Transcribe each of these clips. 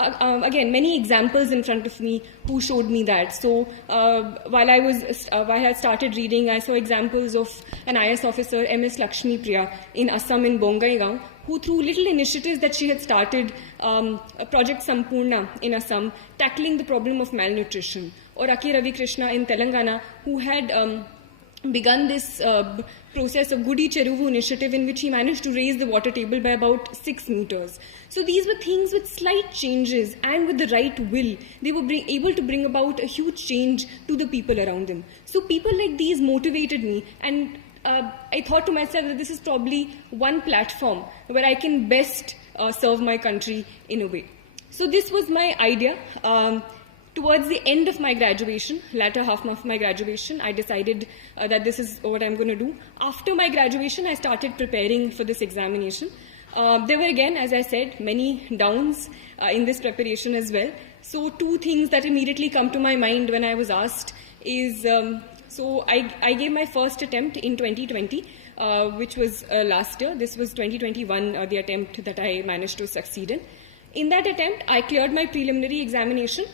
again, many examples in front of me who showed me that. So while I started reading, I saw examples of an IS officer, MS Lakshmi Priya, in Assam in Bongaigaon, who through little initiatives that she had started, Project Sampurna in Assam, tackling the problem of malnutrition. Or Aki Ravi Krishna in Telangana, who had begun this process of Gudi Cheruvu initiative, in which he managed to raise the water table by about 6 meters. So these were things with slight changes, and with the right will, they were able to bring about a huge change to the people around them. So people like these motivated me, and I thought to myself that this is probably one platform where I can best serve my country in a way. So this was my idea. Towards the end of my graduation, latter half of my graduation, I decided that this is what I'm going to do. After my graduation, I started preparing for this examination. There were, again, as I said, many downs in this preparation as well. So 2 things that immediately come to my mind when I was asked is, so I gave my first attempt in 2020, which was last year. This was 2021, the attempt that I managed to succeed in. In that attempt, I cleared my preliminary examination.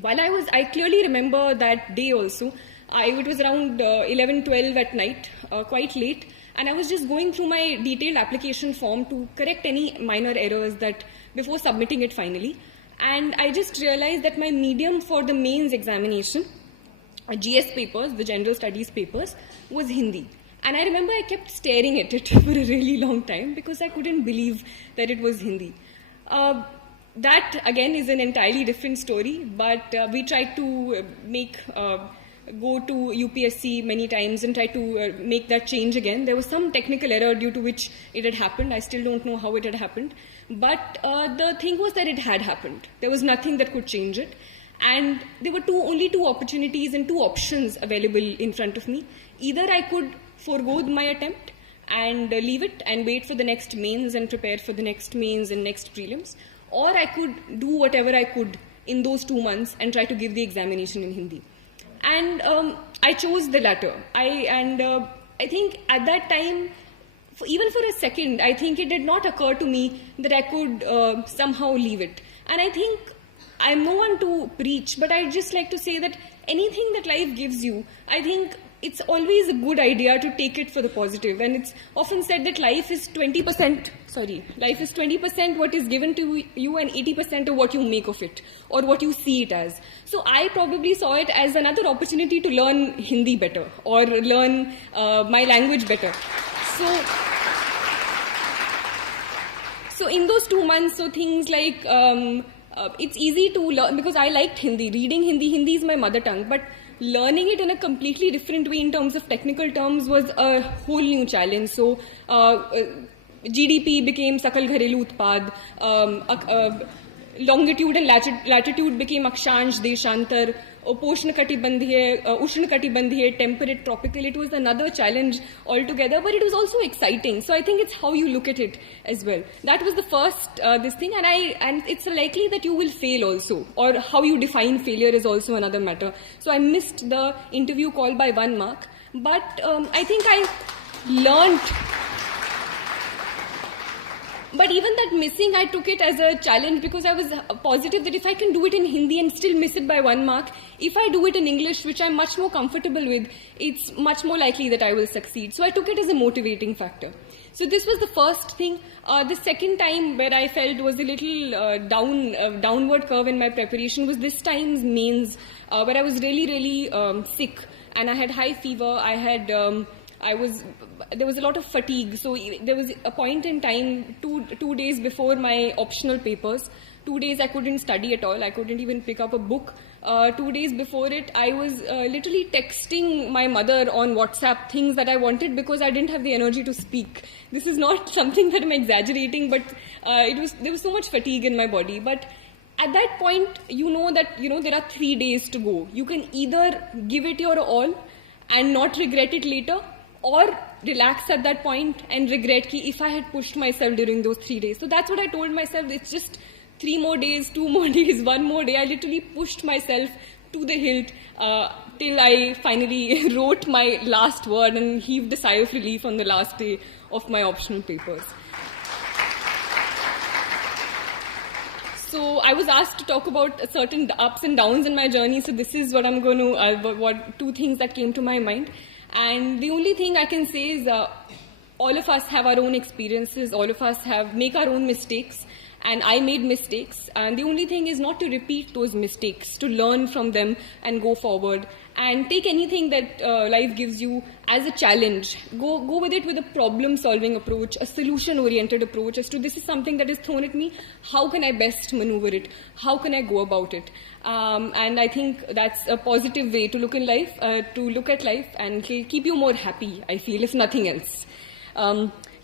While I clearly remember that day also. It was around 11, 12 at night, quite late, and I was just going through my detailed application form to correct any minor errors that before submitting it finally. And I just realized that my medium for the mains examination, GS papers, the general studies papers, was Hindi. And I remember I kept staring at it for a really long time because I couldn't believe that it was Hindi. That, again, is an entirely different story, but we tried to go to UPSC many times and try to make that change again. There was some technical error due to which it had happened. I still don't know how it had happened. But the thing was that it had happened. There was nothing that could change it. And there were only two opportunities and 2 options available in front of me. Either I could forego my attempt and leave it and wait for the next mains and prepare for the next mains and next prelims, or I could do whatever I could in those 2 months and try to give the examination in Hindi. And I chose the latter. I think at that time, even for a second, I think it did not occur to me that I could somehow leave it. And I think I'm no one to preach, but I'd just like to say that anything that life gives you, I think it's always a good idea to take it for the positive. And it's often said that life is 20% what is given to you and 80% of what you make of it or what you see it as. So I probably saw it as another opportunity to learn Hindi better or learn my language better. So in those 2 months, so things like, it's easy to learn because I liked Hindi. Reading Hindi is my mother tongue, but learning it in a completely different way in terms of technical terms was a whole new challenge. So GDP became Sakal Gharelu Utpad, longitude and latitude became Akshansh, Deshantar, Ushna Katibandhiye, temperate, tropical. It was another challenge altogether, but it was also exciting. So I think it's how you look at it as well. That was the first this thing, and it's likely that you will fail also, or how you define failure is also another matter. So I missed the interview call by 1 mark, but I think I learned. But even that missing, I took it as a challenge because I was positive that if I can do it in Hindi and still miss it by 1 mark, if I do it in English, which I'm much more comfortable with, it's much more likely that I will succeed. So I took it as a motivating factor. So this was the first thing. The second time where I felt was a little downward curve in my preparation was this time's mains, where I was really sick and I had high fever. There was a lot of fatigue. So there was a point in time, two days before my optional papers, 2 days I couldn't study at all. I couldn't even pick up a book. 2 days before it, I was literally texting my mother on WhatsApp things that I wanted because I didn't have the energy to speak. This is not something that I'm exaggerating, but there was so much fatigue in my body. But at that point, you know that there are 3 days to go. You can either give it your all and not regret it later, or relax at that point and regret if I had pushed myself during those 3 days. So that's what I told myself. It's just 3 more days, 2 more days, 1 more day. I literally pushed myself to the hilt till I finally wrote my last word and heaved a sigh of relief on the last day of my optional papers. So I was asked to talk about certain ups and downs in my journey. So this is what I'm going to, two things that came to my mind. And the only thing I can say is all of us have our own experiences. All of us make our own mistakes. And I made mistakes. And the only thing is not to repeat those mistakes, to learn from them and go forward. And take anything that life gives you as a challenge. Go with it with a problem-solving approach, a solution-oriented approach as to this is something that is thrown at me. How can I best maneuver it? How can I go about it? And I think that's a positive way to look in life, to look at life, and it'll keep you more happy, I feel, if nothing else.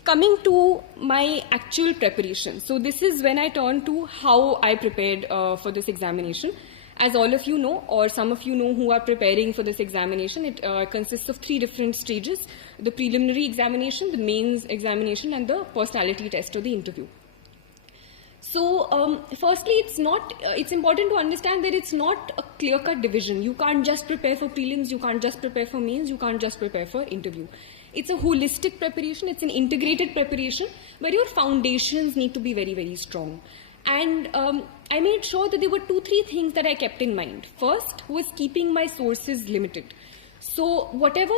Coming to my actual preparation. So this is when I turn to how I prepared for this examination. As all of you know, or some of you know who are preparing for this examination, it consists of 3 different stages: the preliminary examination, the mains examination, and the personality test or the interview. So firstly, it's important to understand that it's not a clear-cut division. You can't just prepare for prelims, you can't just prepare for mains, you can't just prepare for interview. It's a holistic preparation, it's an integrated preparation where your foundations need to be very, very strong. And I made sure that there were 2-3 things that I kept in mind. First was keeping my sources limited. So whatever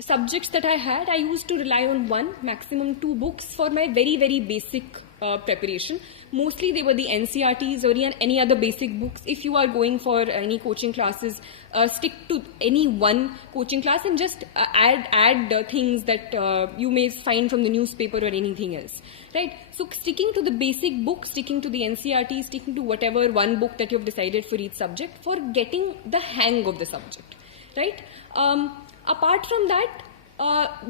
subjects that I had, I used to rely on 1, maximum 2 books for my very, very basic preparation. Mostly they were the NCRTs or any other basic books. If you are going for any coaching classes, stick to any one coaching class and just add things that you may find from the newspaper or anything else. Right? So sticking to the basic book, sticking to the NCRT, sticking to whatever one book that you've decided for each subject for getting the hang of the subject. Right? Apart from that,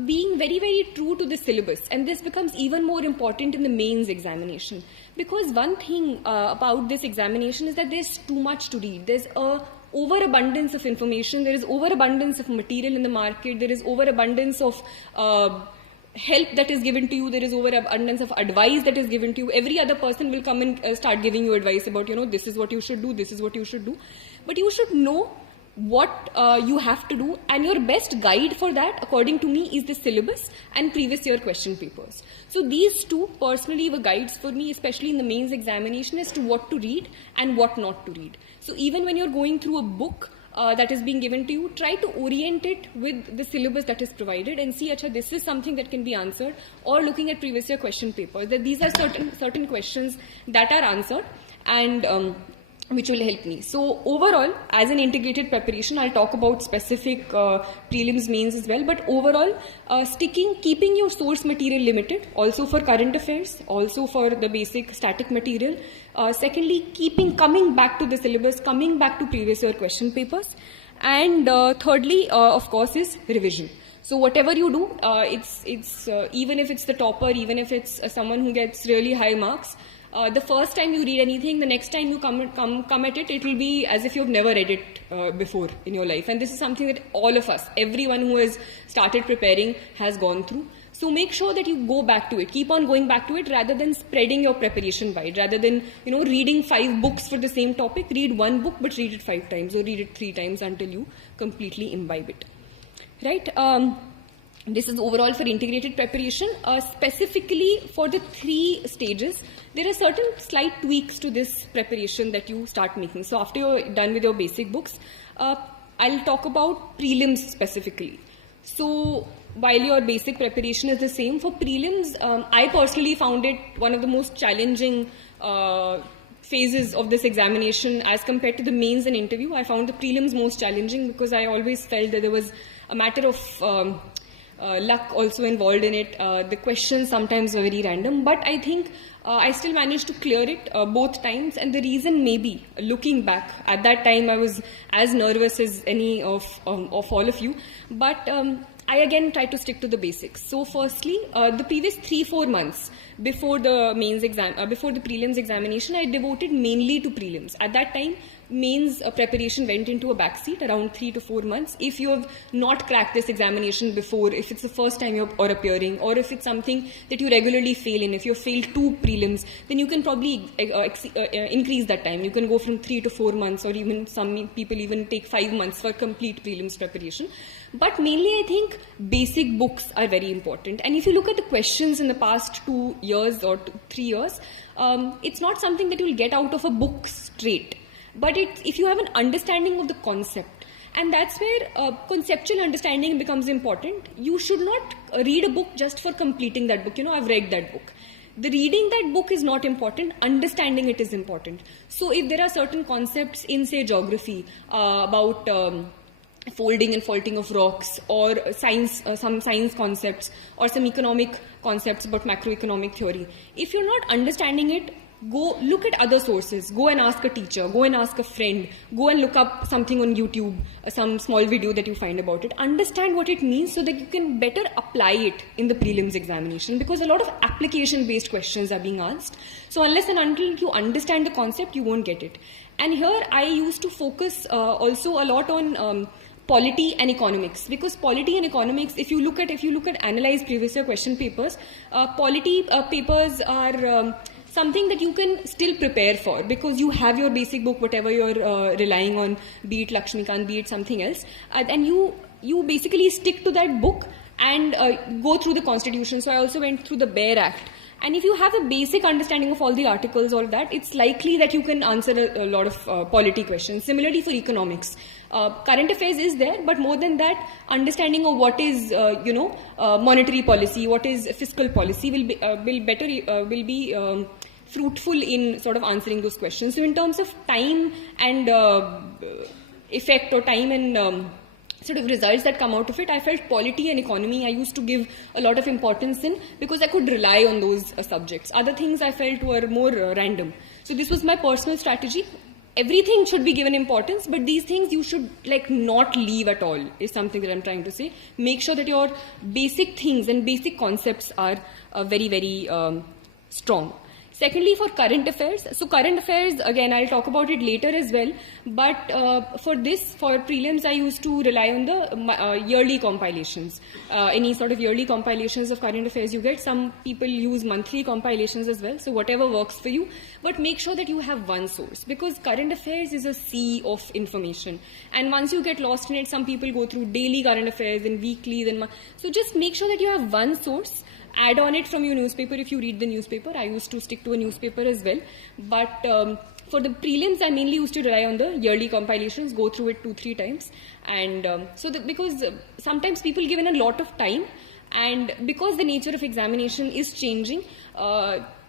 being very, very true to the syllabus, and this becomes even more important in the mains examination, because one thing about this examination is that there's too much to read. There's a overabundance of information, there is overabundance of material in the market, there is overabundance of help that is given to you, there is overabundance of advice that is given to you. Every other person will come and start giving you advice about, this is what you should do, this is what you should do. But you should know what you have to do, and your best guide for that, according to me, is the syllabus and previous year question papers. So these 2 personally were guides for me, especially in the mains examination, as to what to read and what not to read. So even when you're going through a book that is being given to you, try to orient it with the syllabus that is provided and see, acha, this is something that can be answered, or looking at previous year question papers, that these are certain questions that are answered, and which will help me. So overall, as an integrated preparation, I'll talk about specific prelims, mains as well, but overall, keeping your source material limited, also for current affairs, also for the basic static material. Secondly, coming back to the syllabus, coming back to previous year question papers. And thirdly, of course, is revision. So whatever you do, even if it's the topper, even if it's someone who gets really high marks, the first time you read anything, the next time you come at it, it will be as if you've never read it before in your life. And this is something that all of us, everyone who has started preparing, has gone through. So make sure that you go back to it, keep on going back to it, rather than spreading your preparation wide, rather than reading 5 books for the same topic. Read 1 book, but read it 5 times or read it 3 times until you completely imbibe it. Right? This is overall for integrated preparation. Specifically for the 3 stages, there are certain slight tweaks to this preparation that you start making. So after you're done with your basic books, I'll talk about prelims specifically. So while your basic preparation is the same, for prelims, I personally found it one of the most challenging phases of this examination as compared to the mains and interview. I found the prelims most challenging because I always felt that there was a matter of luck also involved in it. The questions sometimes were very random, but I think I still managed to clear it both times, and the reason may be, looking back, at that time I was as nervous as any of all of you, but I again tried to stick to the basics. So firstly, the previous 3-4 months before the mains exam, before the prelims examination, I devoted mainly to prelims. At that time, mains preparation went into a backseat around 3 to 4 months. If you have not cracked this examination before, if it's the first time you're appearing, or if it's something that you regularly fail in, if you failed 2 prelims, then you can probably increase that time. You can go from 3 to 4 months, or even some people even take 5 months for complete prelims preparation. But mainly I think basic books are very important. And if you look at the questions in the past 2 years or 3 years, it's not something that you'll get out of a book straight. But if you have an understanding of the concept, and that's where conceptual understanding becomes important. You should not read a book just for completing that book. I've read that book. The reading that book is not important, understanding it is important. So if there are certain concepts in, say, geography about folding and faulting of rocks, or science, some science concepts, or some economic concepts about macroeconomic theory, if you're not understanding it, go look at other sources. Go and ask a teacher. Go and ask a friend. Go and look up something on YouTube, some small video that you find about it. Understand what it means so that you can better apply it in the prelims examination, because a lot of application-based questions are being asked. So unless and until you understand the concept, you won't get it. And here I used to focus also a lot on polity and economics, because polity and economics, if you look at analyze previous year question papers, polity papers are something that you can still prepare for, because you have your basic book, whatever you're relying on, be it Lakshmikant, be it something else, and you basically stick to that book and go through the constitution. So I also went through the BARE Act. And if you have a basic understanding of all the articles, all that, it's likely that you can answer a lot of polity questions. Similarly for economics, current affairs is there, but more than that, understanding of what is, monetary policy, what is fiscal policy will be fruitful in sort of answering those questions. So in terms of time and effect, or time and sort of results that come out of it, I felt polity and economy I used to give a lot of importance in, because I could rely on those subjects. Other things I felt were more random. So this was my personal strategy. Everything should be given importance, but these things you should not leave at all, is something that I'm trying to say. Make sure that your basic things and basic concepts are very, very strong. Secondly, for current affairs, so current affairs, again, I'll talk about it later as well, but for prelims, I used to rely on the yearly compilations. Any sort of yearly compilations of current affairs you get. Some people use monthly compilations as well, so whatever works for you, but make sure that you have one source, because current affairs is a sea of information, and once you get lost in it, some people go through daily current affairs and weekly, so just make sure that you have one source. Add on it from your newspaper if you read the newspaper. I used to stick to a newspaper as well. But for the prelims, I mainly used to rely on the yearly compilations, go through it 2-3 times. And because sometimes people give in a lot of time, and because the nature of examination is changing,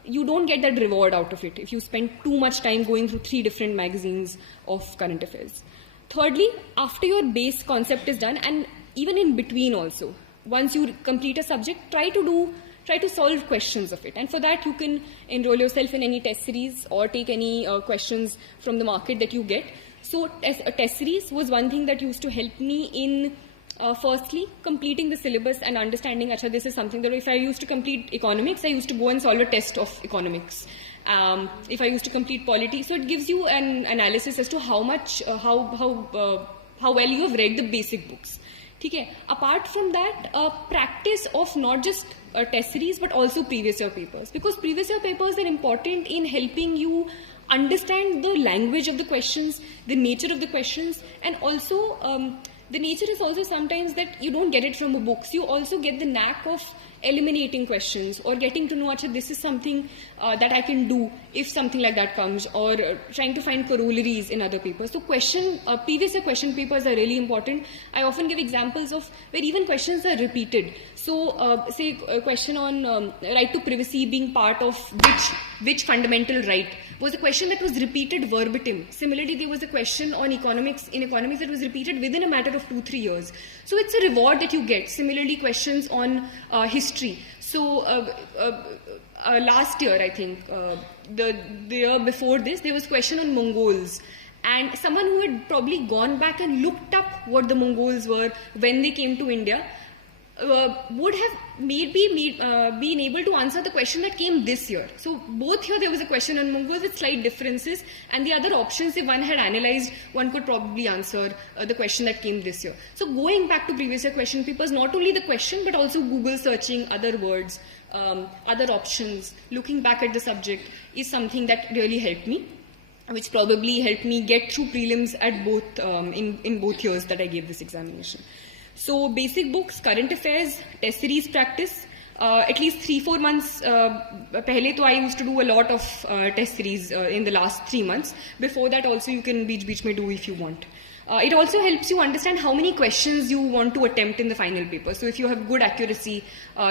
you don't get that reward out of it if you spend too much time going through 3 different magazines of current affairs. Thirdly, after your base concept is done, and even in between also, once you complete a subject, try to solve questions of it. And for that, you can enroll yourself in any test series or take any questions from the market that you get. So a test series was one thing that used to help me in, firstly, completing the syllabus and understanding, this is something that if I used to complete economics, I used to go and solve a test of economics. If I used to complete polity, so it gives you an analysis as to how much, how well you have read the basic books. Okay. Apart from that, practice of not just test series but also previous year papers, because previous year papers are important in helping you understand the language of the questions, the nature of the questions, and also the nature is also sometimes that you don't get it from the books. You also get the knack of eliminating questions, or getting to know, this is something that I can do if something like that comes, or trying to find corollaries in other papers. So previous year question papers are really important. I often give examples of where even questions are repeated. So say a question on right to privacy being part of which fundamental right was a question that was repeated verbatim. Similarly, there was a question on economics that was repeated within a matter of 2-3 years. So it's a reward that you get. Similarly, questions on history. So last year, I think, the year before this, there was a question on Mongols. And someone who had probably gone back and looked up what the Mongols were when they came to India would have maybe been able to answer the question that came this year. So both here there was a question on Mongols with slight differences, and the other options, if one had analyzed, one could probably answer the question that came this year. So going back to previous year question papers, not only the question but also Google searching other words, other options, looking back at the subject is something that really helped me, which probably helped me get through prelims at both in both years that I gave this examination. So basic books, current affairs, test series practice, at least 3-4 months pehle to I used to do a lot of test series in the last 3 months. Before that also you can beech mein do if you want. It also helps you understand how many questions you want to attempt in the final paper. So if you have good accuracy,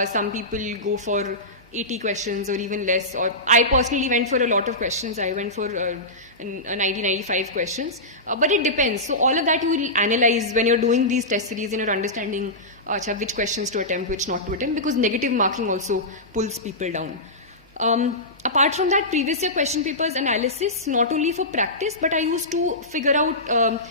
some people go for 80 questions or even less. Or I personally went for a lot of questions. I went for 90-95 questions. But it depends. So all of that you will analyze when you're doing these test series and you're understanding which questions to attempt, which not to attempt, because negative marking also pulls people down. Apart from that, previous year question papers analysis, not only for practice, but I used to figure out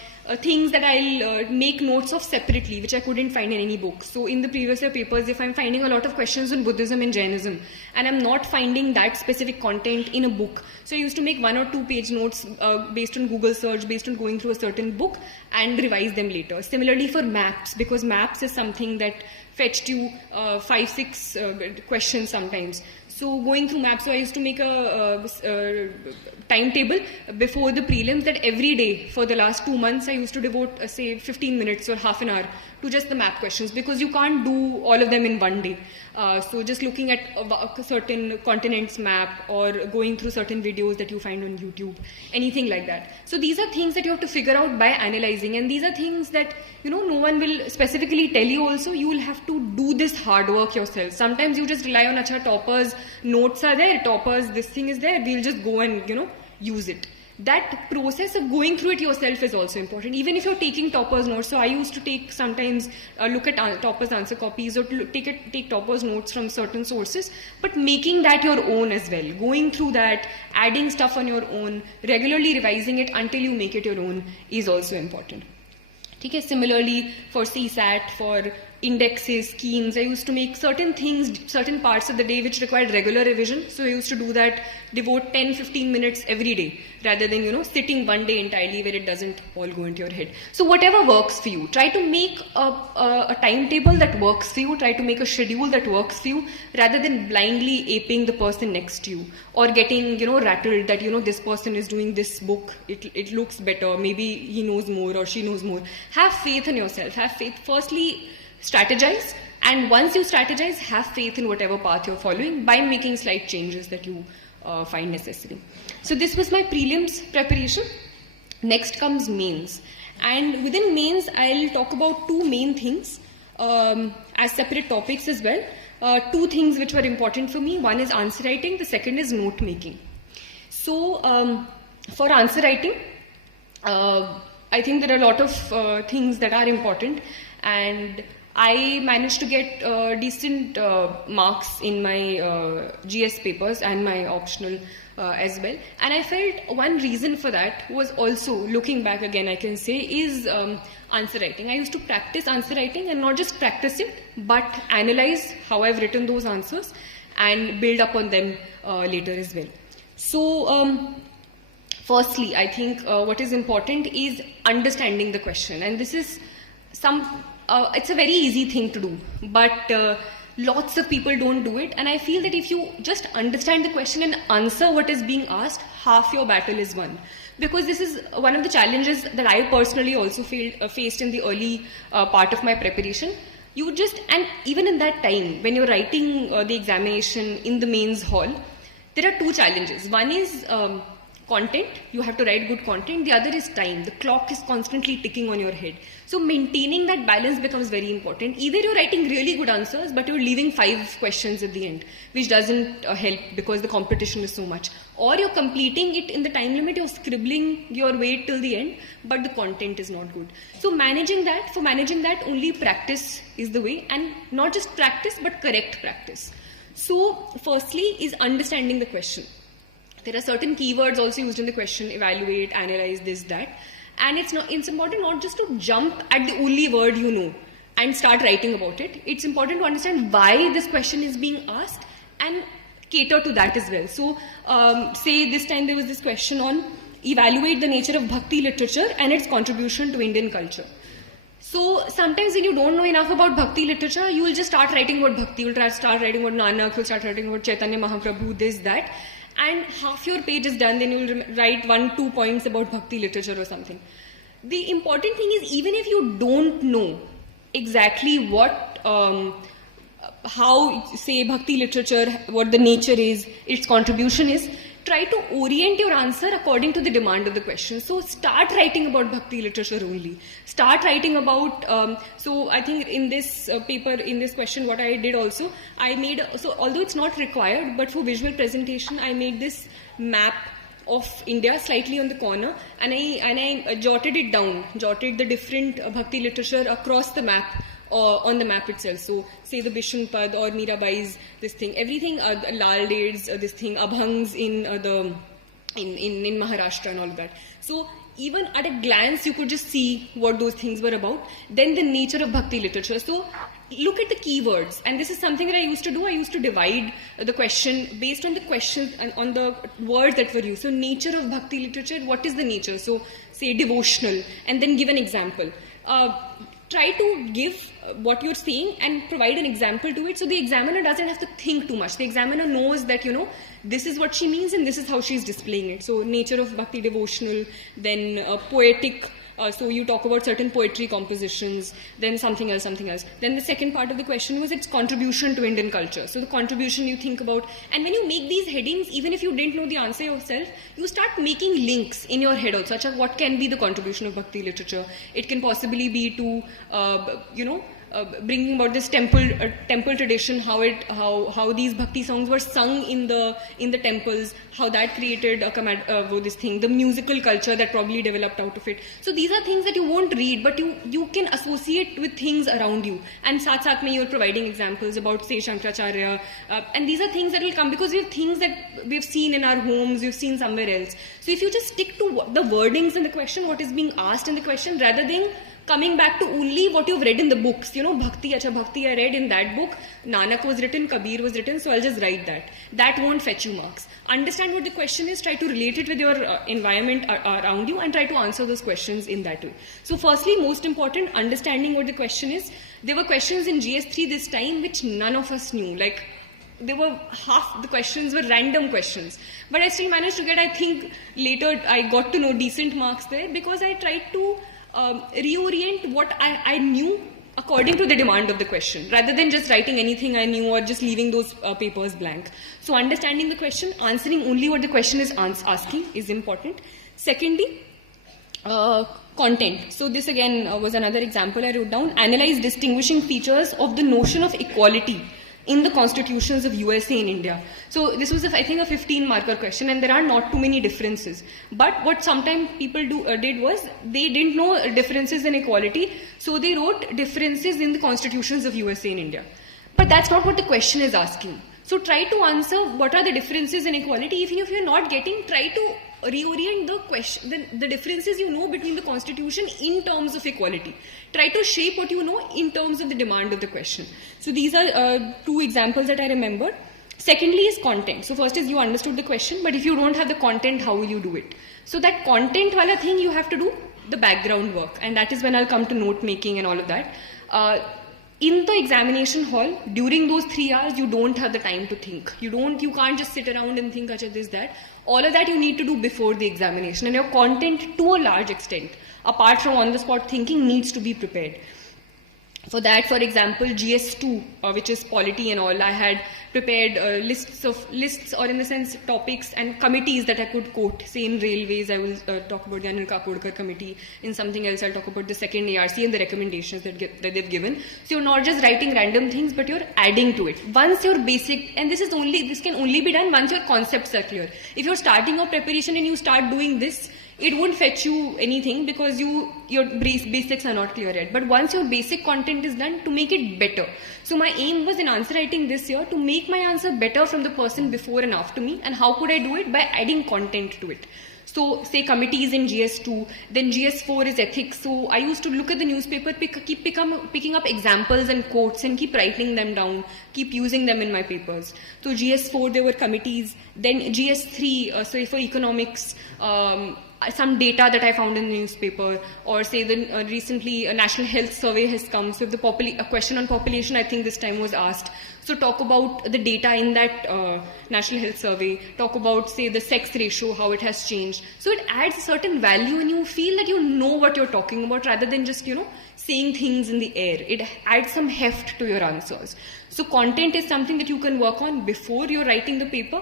things that I'll make notes of separately, which I couldn't find in any book. So in the previous year papers, if I'm finding a lot of questions on Buddhism and Jainism, and I'm not finding that specific content in a book, so I used to make 1 or 2 page notes based on Google search, based on going through a certain book, and revise them later. Similarly for maps, because maps is something that fetched you 5-6 questions sometimes. So going through maps, so I used to make a timetable before the prelims that every day for the last 2 months I used to devote say 15 minutes or half an hour to just the map questions, because you can't do all of them in one day. So just looking at a certain continent's map or going through certain videos that you find on YouTube, anything like that. So these are things that you have to figure out by analyzing, and these are things that no one will specifically tell you also. You will have to do this hard work yourself. Sometimes you just rely on toppers, notes are there, toppers, this thing is there, we'll just go and use it. That process of going through it yourself is also important. Even if you're taking toppers notes, so I used to take sometimes look at toppers answer copies or take toppers notes from certain sources, but making that your own as well. Going through that, adding stuff on your own, regularly revising it until you make it your own is also important. Okay, similarly for CSAT, for indexes, schemes, I used to make certain things, certain parts of the day which required regular revision. So I used to do that, devote 10-15 minutes every day, rather than, sitting one day entirely where it doesn't all go into your head. So whatever works for you, try to make a timetable that works for you, try to make a schedule that works for you, rather than blindly aping the person next to you, or getting, rattled that, this person is doing this book, it looks better, maybe he knows more or she knows more. Have faith in yourself, have faith. Firstly, strategize, and once you strategize, have faith in whatever path you're following by making slight changes that you find necessary. So this was my prelims preparation. Next comes mains, and within mains I'll talk about 2 main things as separate topics as well. 2 things which were important for me. One is answer writing, the second is note making. So for answer writing, I think there are a lot of things that are important, and I managed to get decent marks in my GS papers and my optional as well. And I felt one reason for that was also, looking back again I can say, is answer writing. I used to practice answer writing, and not just practice it, but analyze how I've written those answers and build up on them later as well. So firstly, I think what is important is understanding the question, and this is it's a very easy thing to do, but lots of people don't do it, and I feel that if you just understand the question and answer what is being asked, half your battle is won. Because this is one of the challenges that I personally also faced in the early part of my preparation. And even in that time, when you're writing the examination in the mains hall, there are 2 challenges. One is content, you have to write good content. The other is time. The clock is constantly ticking on your head. So maintaining that balance becomes very important. Either you're writing really good answers, but you're leaving 5 questions at the end, which doesn't help because the competition is so much. Or you're completing it in the time limit, you're scribbling your way till the end, but the content is not good. So for managing that, only practice is the way, and not just practice, but correct practice. So firstly is understanding the question. There are certain keywords also used in the question: evaluate, analyze, this, that. And it's important not just to jump at the only word you know and start writing about it. It's important to understand why this question is being asked and cater to that as well. So say this time there was this question on evaluate the nature of bhakti literature and its contribution to Indian culture. So sometimes when you don't know enough about bhakti literature, you will just start writing about bhakti. You will start writing about Nanak, you will start writing about Chaitanya Mahaprabhu, this, that. And half your page is done, then you will write 1-2 points about bhakti literature or something. The important thing is, even if you don't know exactly what how, say, bhakti literature, what the nature is, its contribution is. Try to orient your answer according to the demand of the question. So start writing about bhakti literature only. Start writing about, so I think in this paper, in this question, what I did also, I made, so although it's not required, but for visual presentation, I made this map of India slightly on the corner, and I jotted it down, jotted the different bhakti literature across the map, on the map itself. So say the Bishun Pad or Mirabai's this thing, everything, Lal Ded's this thing, Abhangs in Maharashtra and all of that. So even at a glance you could just see what those things were about. Then the nature of bhakti literature. So look at the keywords, and this is something that I used to do. I used to divide the question based on the questions and on the words that were used. So nature of bhakti literature, what is the nature? So say devotional, and then give an example. Try to give what you're saying and provide an example to it, so the examiner doesn't have to think too much. The examiner knows that, you know, this is what she means and this is how she's displaying it. So nature of bhakti devotional, then poetic. So you talk about certain poetry compositions, then something else. Then the second part of the question was its contribution to Indian culture. So the contribution you think about, and when you make these headings, even if you didn't know the answer yourself, you start making links in your head also. Achha, what can be the contribution of bhakti literature? It can possibly be to, bringing about this temple tradition, how these bhakti songs were sung in the temples, how that created the musical culture that probably developed out of it. So these are things that you won't read, but you can associate with things around you. And sath mein you're providing examples about, say, Shankaracharya, and these are things that will come because we have things that we've seen in our homes, we've seen somewhere else. So if you just stick to the wordings in the question, what is being asked in the question, rather than coming back to only what you've read in the books, you know, bhakti I read in that book, Nanak was written, Kabir was written, so I'll just write that. That won't fetch you marks. Understand what the question is, try to relate it with your environment around you, and try to answer those questions in that way. So firstly, most important, understanding what the question is. There were questions in GS3 this time which none of us knew. Like, there were half the questions were random questions, but I still managed to get, I think later I got to know decent marks there, because I tried to reorient what I knew according to the demand of the question, rather than just writing anything I knew or just leaving those papers blank. So understanding the question, answering only what the question is asking is important. Secondly, content. So this again was another example I wrote down. Analyze distinguishing features of the notion of equality in the constitutions of USA and India. So this was, I think, a 15-marker question, and there are not too many differences. But what sometimes people did was, they didn't know differences in equality, so they wrote differences in the constitutions of USA and India. But that's not what the question is asking. So try to answer what are the differences in equality. Even if you're not getting, try to reorient the question, the differences you know between the constitution in terms of equality. Try to shape what you know in terms of the demand of the question. So these are two examples that I remember. Secondly is content. So first is you understood the question, but if you don't have the content, how will you do it? So that content wala thing, you have to do the background work, and that is when I'll come to note making and all of that. In the examination hall, during those 3 hours, you don't have the time to think. You can't just sit around and think, acha, this, that. All of that you need to do before the examination, and your content, to a large extent, apart from on-the-spot thinking, needs to be prepared. For that, for example, GS2, which is polity and all, I had prepared lists, or in the sense topics and committees that I could quote. Say in railways, I will talk about the Anil Kakodkar committee. In something else, I'll talk about the second ARC and the recommendations that they've given. So you're not just writing random things, but you're adding to it. Once your basic, and this can only be done once your concepts are clear. If you're starting your preparation and you start doing this, it won't fetch you anything, because your basics are not clear yet. But once your basic content is done, to make it better. So my aim was in answer writing this year to make my answer better from the person before and after me. And how could I do it? By adding content to it. So say committees in GS2, then GS4 is ethics. So I used to look at the newspaper, keep picking up examples and quotes and keep writing them down, keep using them in my papers. So GS4, there were committees. Then GS3, so for economics, some data that I found in the newspaper, or say recently a national health survey has come. So if a question on population, I think this time was asked. So talk about the data in that national health survey. Talk about, say, the sex ratio, how it has changed. So it adds a certain value, and you feel that you know what you're talking about, rather than just, saying things in the air. It adds some heft to your answers. So content is something that you can work on before you're writing the paper,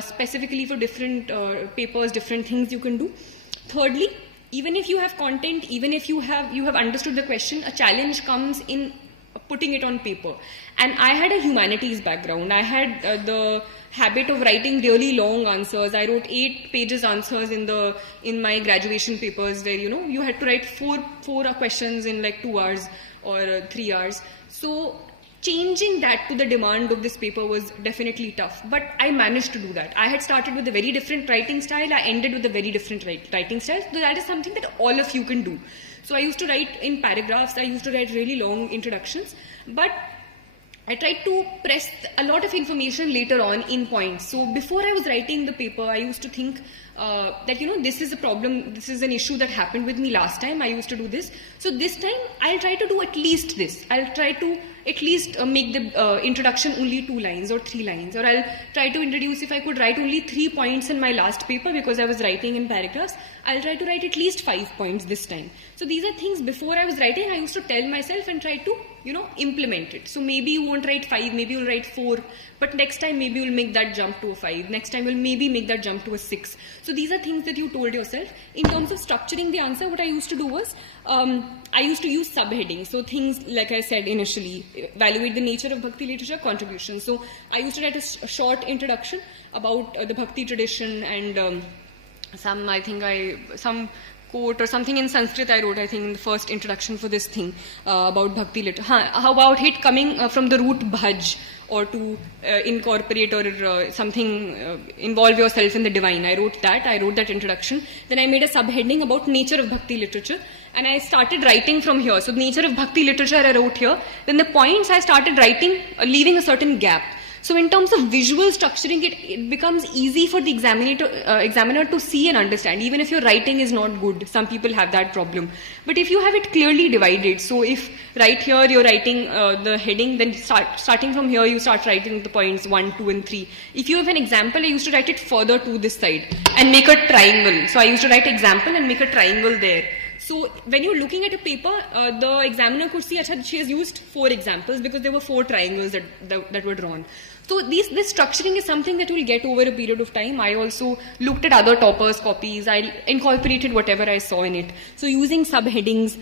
specifically for different papers, different things you can do. Thirdly, even if you have content, even if you have understood the question, a challenge comes in putting it on paper. And I had a humanities background. I had the habit of writing really long answers. I wrote 8 pages answers in my graduation papers, where you had to write four questions in like 2 hours or 3 hours. So changing that to the demand of this paper was definitely tough, but I managed to do that. I had started with a very different writing style. I ended with a very different writing style. So that is something that all of you can do. So I used to write in paragraphs. I used to write really long introductions, but I tried to press a lot of information later on in points. So before I was writing the paper, I used to think that this is a problem, this is an issue that happened with me last time. I used to do this. So this time I'll try to do at least this. I'll try to at least make the introduction only 2 lines or 3 lines, or I'll try to introduce, if I could write only 3 points in my last paper because I was writing in paragraphs, I'll try to write at least 5 points this time. So these are things before I was writing, I used to tell myself and try to implement it. So maybe you won't write 5, maybe you'll write 4, but next time maybe you'll make that jump to a 5, next time you'll maybe make that jump to a 6. So these are things that you told yourself. In terms of structuring the answer, what I used to do was, I used to use subheadings. So things like I said initially, evaluate the nature of Bhakti literature, contribution. So I used to write a short introduction about the Bhakti tradition and some quote or something in Sanskrit I wrote, I think, in the first introduction for this thing about Bhakti literature. How about it coming from the root bhaj, or to incorporate or something, involve yourself in the divine. I wrote that introduction. Then I made a subheading about nature of Bhakti literature, and I started writing from here. So the nature of Bhakti literature I wrote here. Then the points I started writing, leaving a certain gap. So in terms of visual structuring, it becomes easy for the examiner to see and understand, even if your writing is not good. Some people have that problem. But if you have it clearly divided, so if right here you're writing the heading, then starting from here you start writing the points 1, 2 and 3. If you have an example, I used to write it further to this side and make a triangle. So I used to write example and make a triangle there. So when you're looking at a paper, the examiner could see, she has used 4 examples because there were 4 triangles that were drawn. So this structuring is something that you will get over a period of time. I also looked at other toppers' copies. I incorporated whatever I saw in it. So using subheadings,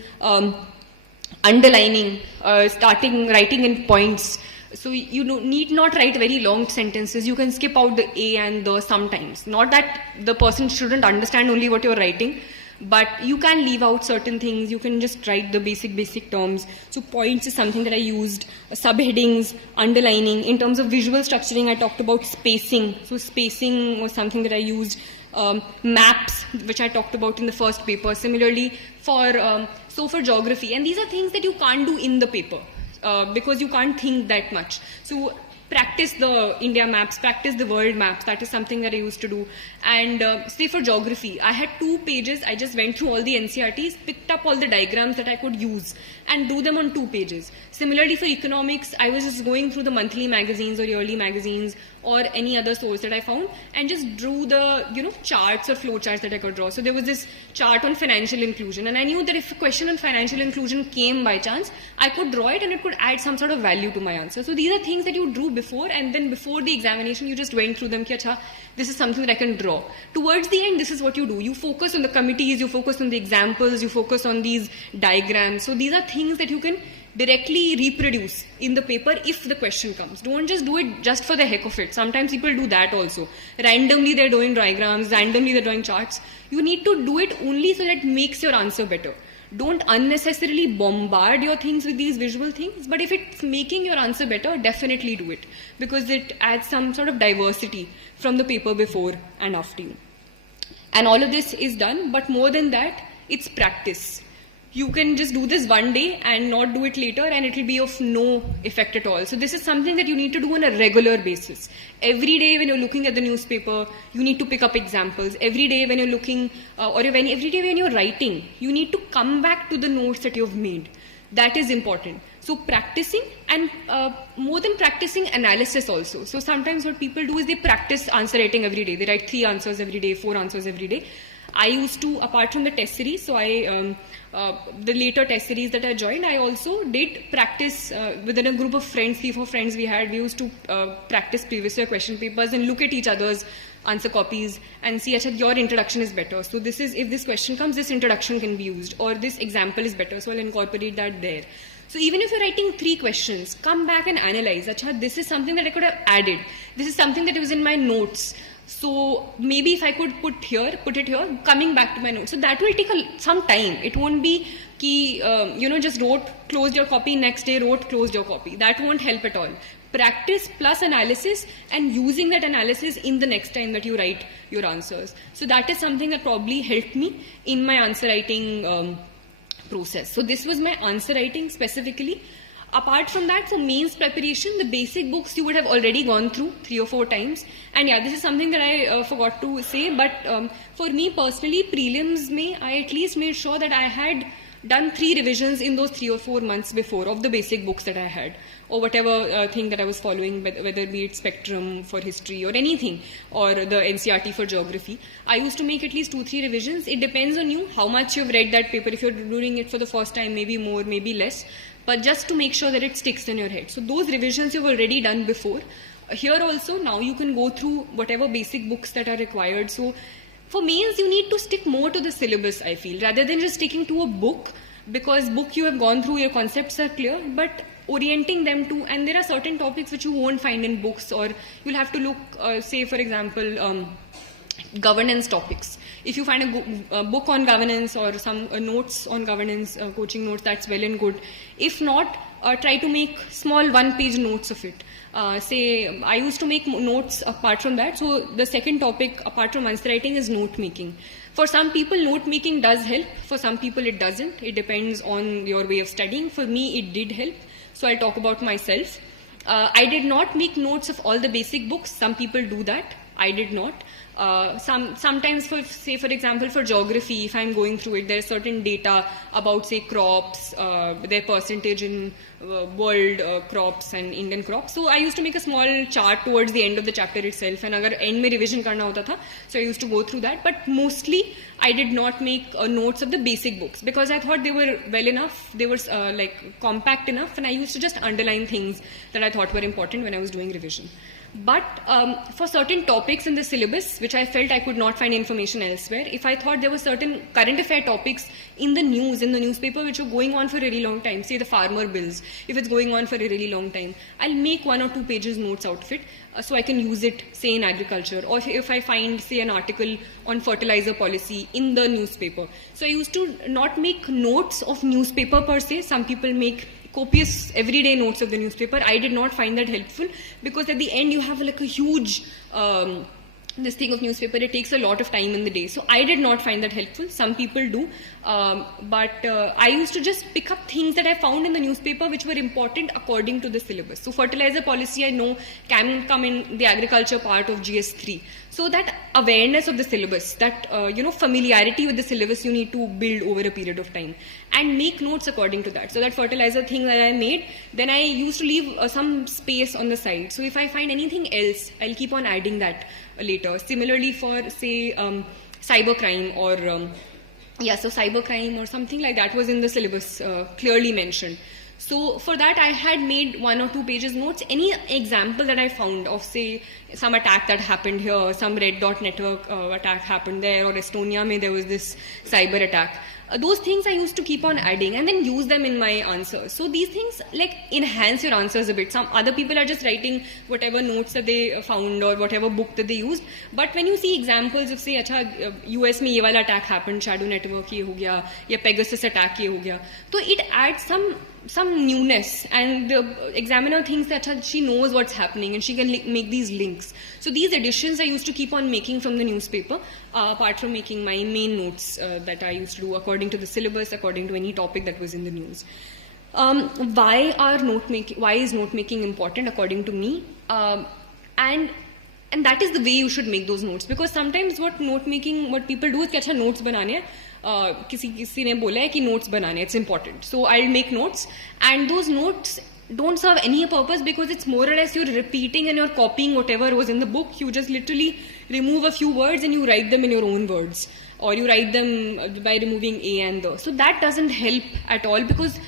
underlining, starting writing in points. So you need not write very long sentences. You can skip out the a and the sometimes. Not that the person shouldn't understand only what you're writing, but you can leave out certain things. You can just write the basic terms. So points is something that I used. Subheadings, underlining. In terms of visual structuring, I talked about spacing. So spacing was something that I used. Maps, which I talked about in the first paper. Similarly, for geography. And these are things that you can't do in the paper because you can't think that much. So practice the India maps, practice the world maps. That is something that I used to do. And say for geography, I had 2 pages. I just went through all the NCRTs, picked up all the diagrams that I could use and do them on 2 pages. Similarly for economics, I was just going through the monthly magazines or yearly magazines or any other source that I found and just drew the charts or flow charts that I could draw. So there was this chart on financial inclusion, and I knew that if a question on financial inclusion came by chance, I could draw it and it could add some sort of value to my answer. So these are things that you drew before, and then before the examination you just went through them. This is something that I can draw. Towards the end, this is what you do. You focus on the committees, you focus on the examples, you focus on these diagrams. So these are things that you can directly reproduce in the paper if the question comes. Don't just do it just for the heck of it. Sometimes people do that also. Randomly they're doing diagrams, randomly they're drawing charts. You need to do it only so that it makes your answer better. Don't unnecessarily bombard your things with these visual things, but if it's making your answer better, definitely do it, because it adds some sort of diversity from the paper before and after you. And all of this is done, but more than that, it's practice. You can just do this one day and not do it later, and it will be of no effect at all. So this is something that you need to do on a regular basis. Every day when you're looking at the newspaper, you need to pick up examples. Every day when you're looking, every day when you're writing, you need to come back to the notes that you've made. That is important. So practicing, and more than practicing, analysis also. So sometimes what people do is they practice answer writing every day. They write 3 answers every day, 4 answers every day. I used to, apart from the test series, so the later test series that I joined, I also did practice within a group of friends, 3-4 friends we had. We used to practice previous year question papers and look at each other's answer copies and see, acha, your introduction is better. So this is, if this question comes, this introduction can be used, or this example is better, so I'll incorporate that there. So even if you're writing 3 questions, come back and analyze, acha, this is something that I could have added. This is something that was in my notes. So maybe if I could put it here, coming back to my notes. So that will take some time. It won't be ki, just wrote, closed your copy, next day wrote, closed your copy. That won't help at all. Practice plus analysis and using that analysis in the next time that you write your answers. So that is something that probably helped me in my answer writing process. So this was my answer writing specifically. Apart from that, for mains preparation, the basic books you would have already gone through 3 or 4 times. And yeah, this is something that I forgot to say, but for me personally, prelims I at least made sure that I had done 3 revisions in those 3 or 4 months before of the basic books that I had, or whatever thing that I was following, whether be it Spectrum for history or anything, or the NCERT for geography. I used to make at least 2-3 revisions. It depends on you, how much you've read that paper. If you're doing it for the first time, maybe more, maybe less, but just to make sure that it sticks in your head. So those revisions you've already done before. Here also, now you can go through whatever basic books that are required. So for mains, you need to stick more to the syllabus, I feel, rather than just sticking to a book, because book you have gone through, your concepts are clear, but orienting them to, and there are certain topics which you won't find in books, or you'll have to look, say for example, governance topics. If you find a book on governance or some notes on governance, coaching notes, that's well and good. If not, try to make small 1-page notes of it. Say, I used to make notes apart from that. So the second topic apart from answer writing is note making. For some people, note making does help. For some people, it doesn't. It depends on your way of studying. For me, it did help. So I'll talk about myself. I did not make notes of all the basic books. Some people do that. I did not. Sometimes, for example, for geography, if I'm going through it, there's certain data about, say, crops, their percentage in world crops and Indian crops. So I used to make a small chart towards the end of the chapter itself, and agar end mein revision karna hota tha, so I used to go through that. But mostly, I did not make notes of the basic books, because I thought they were well enough, they were like compact enough, and I used to just underline things that I thought were important when I was doing revision. But for certain topics in the syllabus, which I felt I could not find information elsewhere, if I thought there were certain current affair topics in the news, in the newspaper, which were going on for a really long time, say the farmer bills, if it's going on for a really long time, I'll make 1 or 2 pages notes out of it, so I can use it, say, in agriculture, or if I find, say, an article on fertilizer policy in the newspaper. So I used to not make notes of newspaper per se. Some people make copious everyday notes of the newspaper. I did not find that helpful, because at the end you have like a huge this thing of newspaper. It takes a lot of time in the day. So I did not find that helpful. Some people do. But I used to just pick up things that I found in the newspaper which were important according to the syllabus. So fertilizer policy, I know, can come in the agriculture part of GS3. So that awareness of the syllabus, that familiarity with the syllabus, you need to build over a period of time and make notes according to that. So that fertilizer thing that I made, then I used to leave some space on the side. So if I find anything else, I'll keep on adding that later. Similarly for, say, cybercrime or so cybercrime or something like that was in the syllabus clearly mentioned. So for that, I had made 1 or 2 pages notes. Any example that I found of, say, some attack that happened here, some red dot network attack happened there, or Estonia there was this cyber attack. Those things I used to keep on adding and then use them in my answers. So these things like enhance your answers a bit. Some other people are just writing whatever notes that they found or whatever book that they used. But when you see examples of, say, अच्छा US में ये वाला attack happened, shadow network ये हो गया, या Pegasus attack ये हो गया, so it adds some newness, and the examiner thinks that she knows what's happening and she can make these links. So these additions I used to keep on making from the newspaper, apart from making my main notes that I used to do according to the syllabus, according to any topic that was in the news. Why is note making important according to me? And that is the way you should make those notes, because sometimes what people do is कि अच्छा notes बनाने हैं, किसी ने बोला है कि notes बनाने, it's important. So I'll make notes, and those notes don't serve any purpose, because it's more or less you're repeating and you're copying whatever was in the book. You just literally remove a few words and you write them in your own words. or you write them by removing a and the. So that doesn't help at all, because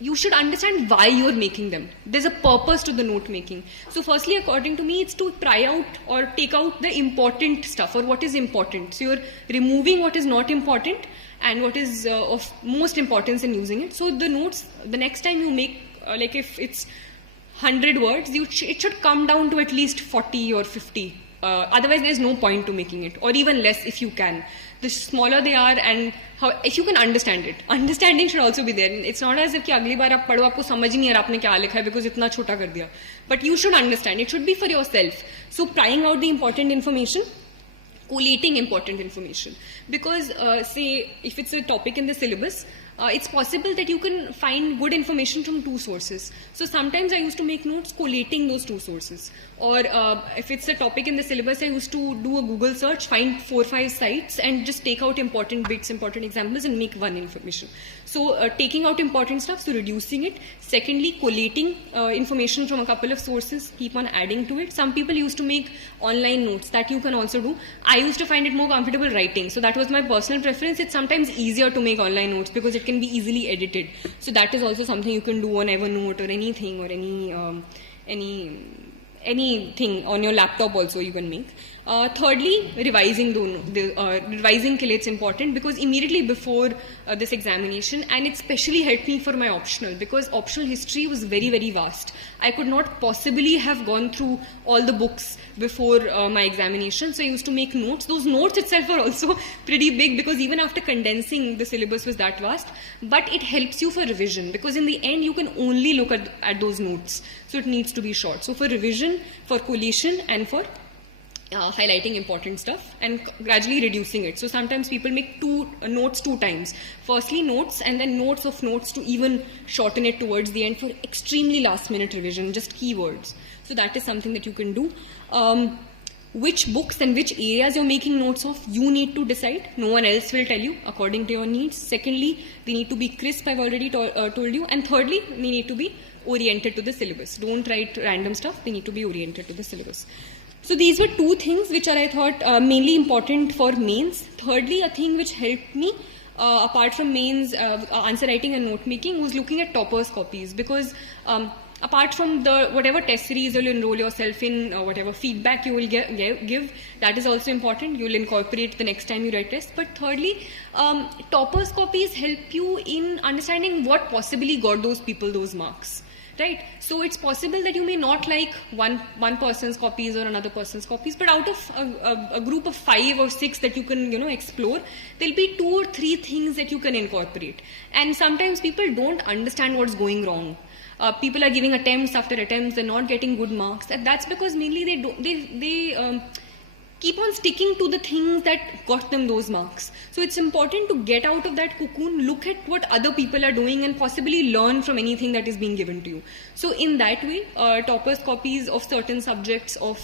you should understand why you're making them. There's a purpose to the note making. So firstly, according to me, it's to pry out or take out the important stuff, or what is important. So you're removing what is not important and what is of most importance in using it. So the notes, the next time you make, like if it's 100 words, it should come down to at least 40 or 50. Otherwise, there's no point to making it, or even less if you can. The smaller they are, and if you can understand it. Understanding should also be there. It's not as if कि अगली बार आप पढ़ो आपको समझ नहीं आ रहा आपने क्या लिखा है because इतना छोटा कर दिया. But you should understand. It should be for yourself. So prying out the important information, collating important information. Because say if it's a topic in the syllabus, it's possible that you can find good information from two sources. So sometimes I used to make notes collating those two sources. Or if it's a topic in the syllabus, I used to do a Google search, find 4 or 5 sites and just take out important bits, important examples and make one information. So taking out important stuff, so reducing it. Secondly, collating information from a couple of sources, keep on adding to it. Some people used to make online notes, that you can also do. I used to find it more comfortable writing. So that was my personal preference. It's sometimes easier to make online notes because it can be easily edited. So that is also something you can do on Evernote or anything, or anything on your laptop also you can make. Thirdly, revising revising ke liye it's important, because immediately before this examination, and it especially helped me for my optional, because optional history was very, very vast. I could not possibly have gone through all the books before my examination, so I used to make notes. Those notes itself are also pretty big, because even after condensing, the syllabus was that vast, but it helps you for revision, because in the end you can only look at those notes, so it needs to be short. So for revision, for collation, and for highlighting important stuff and gradually reducing it. So sometimes people make notes 2 times. Firstly notes, and then notes of notes to even shorten it towards the end for extremely last minute revision, just keywords. So that is something that you can do. Which books and which areas you're making notes of, you need to decide. No one else will tell you according to your needs. Secondly, they need to be crisp, I've already told you. And thirdly, they need to be oriented to the syllabus. Don't write random stuff, they need to be oriented to the syllabus. So these were 2 things which are, I thought, mainly important for mains. Thirdly, a thing which helped me, apart from mains, answer writing and note making, was looking at toppers' copies. Because apart from the whatever test series you'll enroll yourself in, whatever feedback you will give, that is also important. You'll incorporate the next time you write tests. But thirdly, toppers' copies help you in understanding what possibly got those people those marks. Right? So it's possible that you may not like one person's copies or another person's copies, but out of a group of 5 or 6 that you can, explore, there'll be 2 or 3 things that you can incorporate. And sometimes people don't understand what's going wrong. People are giving attempts after attempts, they're not getting good marks. And that's because mainly they keep on sticking to the things that got them those marks. So it's important to get out of that cocoon, look at what other people are doing, and possibly learn from anything that is being given to you. So in that way, toppers' copies of certain subjects, of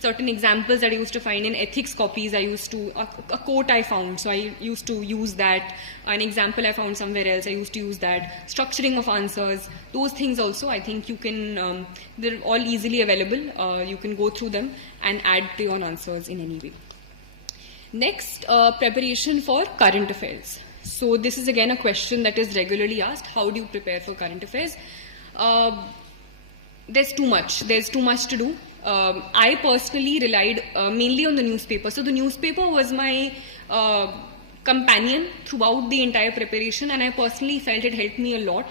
certain examples that I used to find in ethics copies, I used to, a quote I found, so I used to use that. An example I found somewhere else, I used to use that. Structuring of answers, those things also, I think you can, they're all easily available. You can go through them and add to your answers in any way. Next, preparation for current affairs. So this is again a question that is regularly asked. How do you prepare for current affairs? There's too much to do. I personally relied mainly on the newspaper. So the newspaper was my companion throughout the entire preparation, and I personally felt it helped me a lot.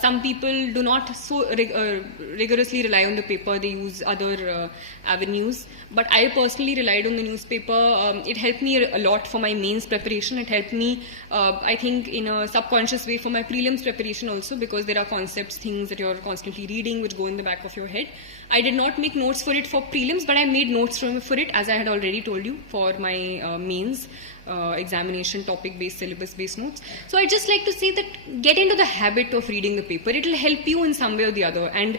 Some people do not so rigorously rely on the paper, they use other avenues. But I personally relied on the newspaper. It helped me a lot for my mains preparation. It helped me, I think, in a subconscious way for my prelims preparation also, because there are concepts, things that you're constantly reading which go in the back of your head. I did not make notes for it for prelims, but I made notes for it, as I had already told you, for my mains examination, topic-based, syllabus-based notes. So I just like to say that get into the habit of reading the paper. It will help you in some way or the other. And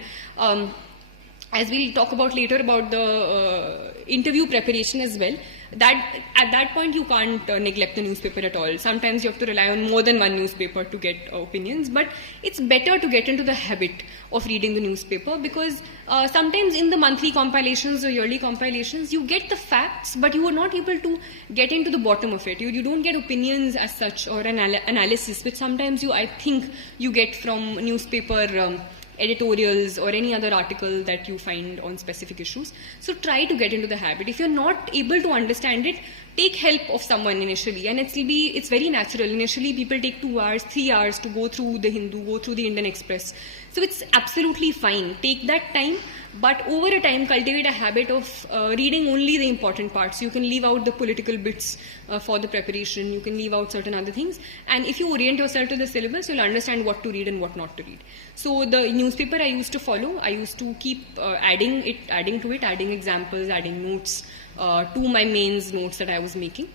as we'll talk about later about the interview preparation as well, at that point you can't neglect the newspaper at all. Sometimes you have to rely on more than one newspaper to get opinions, but it's better to get into the habit of reading the newspaper, because sometimes in the monthly compilations or yearly compilations you get the facts, but you are not able to get into the bottom of it. You don't get opinions as such, or analysis, which sometimes I think you get from newspaper editorials or any other article that you find on specific issues. So try to get into the habit. If you're not able to understand it, take help of someone initially, and it's very natural. Initially people take 2 hours, 3 hours to go through the Hindu, go through the Indian Express. So it's absolutely fine. Take that time, but over a time cultivate a habit of reading only the important parts. You can leave out the political bits for the preparation, you can leave out certain other things, and if you orient yourself to the syllabus, you'll understand what to read and what not to read. So the newspaper I used to follow, I used to keep adding examples, adding notes to my mains notes that I was making.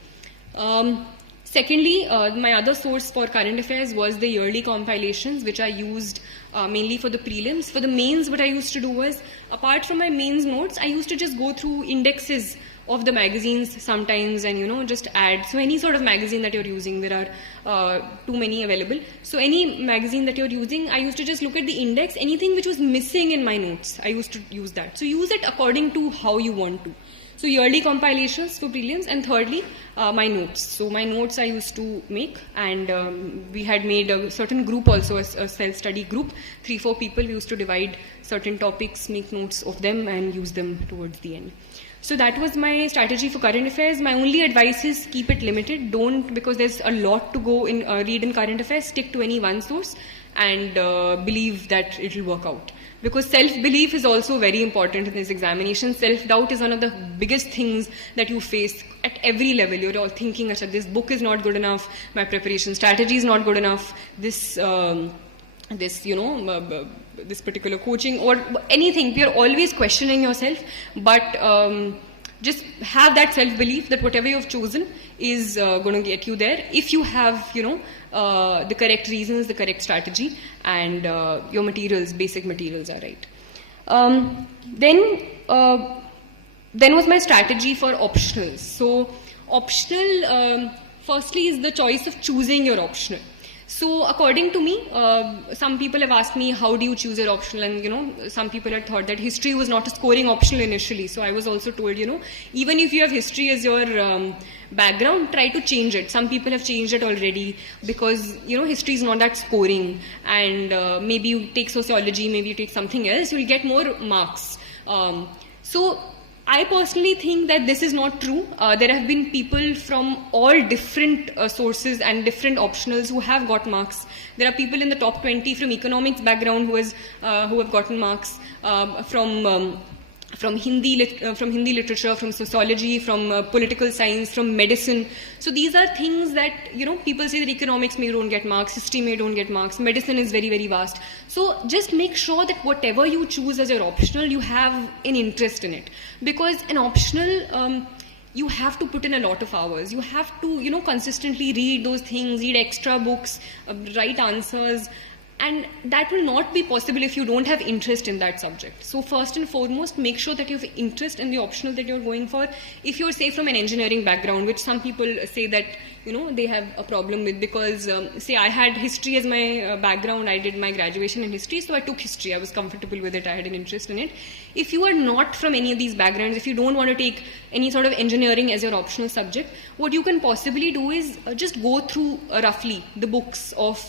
Secondly, my other source for current affairs was the yearly compilations, which I used mainly for the prelims. For the mains, what I used to do was, apart from my mains notes, I used to just go through indexes of the magazines sometimes and, just add. So any sort of magazine that you're using, there are too many available. So any magazine that you're using, I used to just look at the index. Anything which was missing in my notes, I used to use that. So use it according to how you want to. So yearly compilations for prelims, and thirdly, my notes. So my notes I used to make, and we had made a certain group also, a self-study group, 3-4 people. We used to divide certain topics, make notes of them, and use them towards the end. So that was my strategy for current affairs. My only advice is keep it limited. Don't, because there's a lot to go in read in current affairs, stick to any one source and believe that it will work out. Because self-belief is also very important in this examination. Self-doubt is one of the biggest things that you face at every level. You're all thinking, Acha, this book is not good enough, my preparation strategy is not good enough, this particular coaching or anything. You're always questioning yourself, but just have that self-belief that whatever you've chosen is going to get you there if you have, the correct reasons, the correct strategy, and your materials, basic materials are right. Then was my strategy for optionals. So optional, firstly, is the choice of choosing your optional. So according to me, some people have asked me, how do you choose your optional? And some people had thought that history was not a scoring optional initially. So I was also told, even if you have history as your background, try to change it. Some people have changed it already because, history is not that scoring. And maybe you take sociology, maybe you take something else, you'll get more marks. So I personally think that this is not true. There have been people from all different sources and different optionals who have got marks. There are people in the top 20 from economics background who have gotten marks, from Hindi literature, from sociology, from political science, from medicine. So these are things that, people say that economics may don't get marks, history may don't get marks, medicine is very, very vast. So just make sure that whatever you choose as your optional, you have an interest in it. Because an optional, you have to put in a lot of hours. You have to, consistently read those things, read extra books, write answers. And that will not be possible if you don't have interest in that subject. So first and foremost, make sure that you have interest in the optional that you're going for. If you're, say, from an engineering background, which some people say that, they have a problem with, because, say, I had history as my background. I did my graduation in history, so I took history. I was comfortable with it. I had an interest in it. If you are not from any of these backgrounds, if you don't want to take any sort of engineering as your optional subject, what you can possibly do is just go through roughly the books of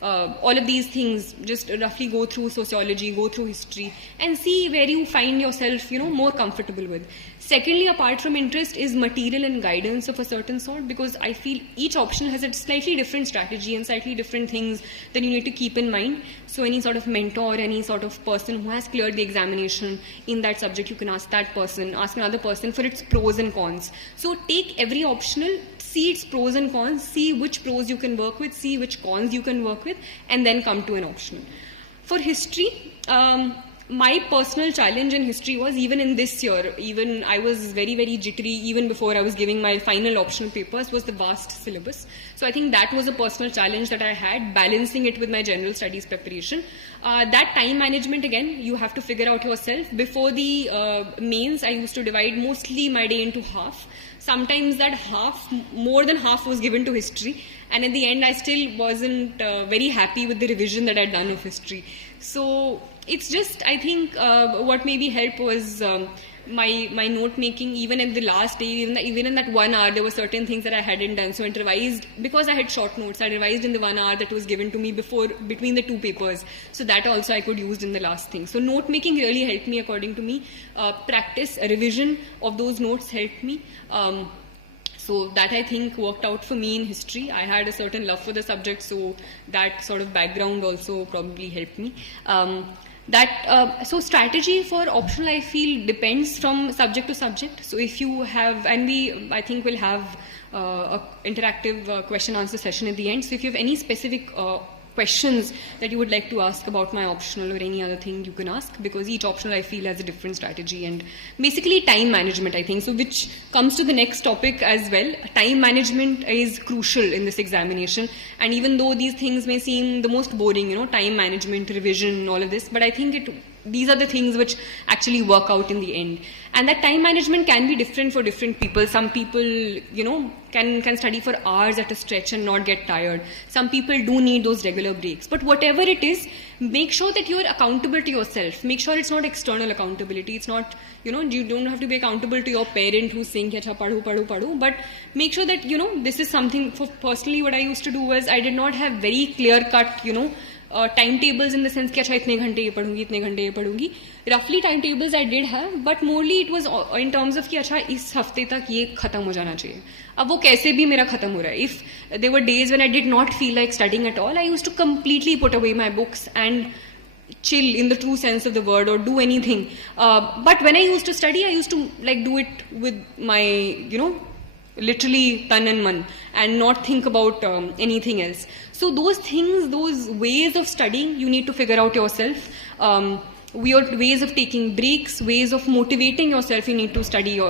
all of these things. Just roughly go through sociology, go through history, and see where you find yourself, more comfortable with. Secondly, apart from interest, is material and guidance of a certain sort, because I feel each optional has a slightly different strategy and slightly different things that you need to keep in mind. So any sort of mentor, any sort of person who has cleared the examination in that subject, you can ask that person, ask another person for its pros and cons. So take every optional, see its pros and cons, see which pros you can work with, see which cons you can work with, and then come to an optional. For history, my personal challenge in history was, even in this year, even I was very, very jittery even before I was giving my final optional papers, was the vast syllabus. So I think that was a personal challenge that I had, balancing it with my general studies preparation. That time management, again, you have to figure out yourself. Before the mains, I used to divide mostly my day into half. sometimes that more than half was given to history, and in the end I still wasn't very happy with the revision that I'd done of history. So it's just, I think what maybe helped was my note making. Even in the last day, even in that 1 hour, there were certain things that I hadn't done. So I revised, because I had short notes, I revised in the 1 hour that was given to me between the 2 papers. So that also I could use in the last thing. So note making really helped me, according to me. Practice, revision of those notes helped me. So that, I think, worked out for me in history. I had a certain love for the subject, so that sort of background also probably helped me. So strategy for optional, I feel, depends from subject to subject. So if you have, and I think we'll have a interactive question answer session at the end. So if you have any specific questions that you would like to ask about my optional or any other thing, you can ask, because each optional, I feel, has a different strategy. And basically time management, I think, so which comes to the next topic as well. Time management is crucial in this examination, and even though these things may seem the most boring, time management, revision, all of this, but I think these are the things which actually work out in the end. And that time management can be different for different people. Some people, can study for hours at a stretch and not get tired. Some people do need those regular breaks. But whatever it is, make sure that you're accountable to yourself. Make sure it's not external accountability. It's not, you don't have to be accountable to your parent who's saying, Acha, padhu. But make sure that, this is something, for personally what I used to do was, I did not have very clear-cut, timetables in the sense कि अच्छा इतने घंटे ये पढ़ूंगी, इतने घंटे ये पढ़ूंगी. Roughly timetables I did have, but morely it was in terms of कि अच्छा इस हफ्ते तक ये खत्म हो जाना चाहिए. अब वो कैसे भी मेरा खत्म हो रहा है. If there were days when I did not feel like studying at all, I used to completely put away my books and chill in the true sense of the word, or do anything. But when I used to study, I used to do it with my, literally tan and man, and not think about anything else. So those things, those ways of studying, you need to figure out yourself. Ways of taking breaks, ways of motivating yourself, you need to study,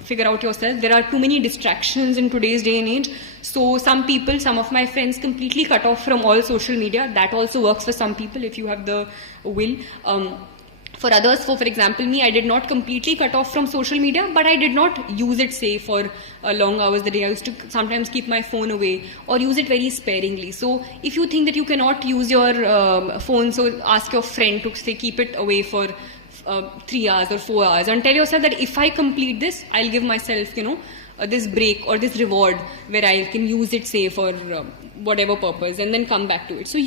figure out yourself. There are too many distractions in today's day and age. So some of my friends completely cut off from all social media. That also works for some people if you have the will. For others, for example me, I did not completely cut off from social media, but I did not use it, say, for long hours a day. I used to sometimes keep my phone away or use it very sparingly. So if you think that you cannot use your phone, so ask your friend to, say, keep it away for 3 hours or 4 hours, and tell yourself that if I complete this, I'll give myself, this break or this reward where I can use it, say, for whatever purpose, and then come back to it. So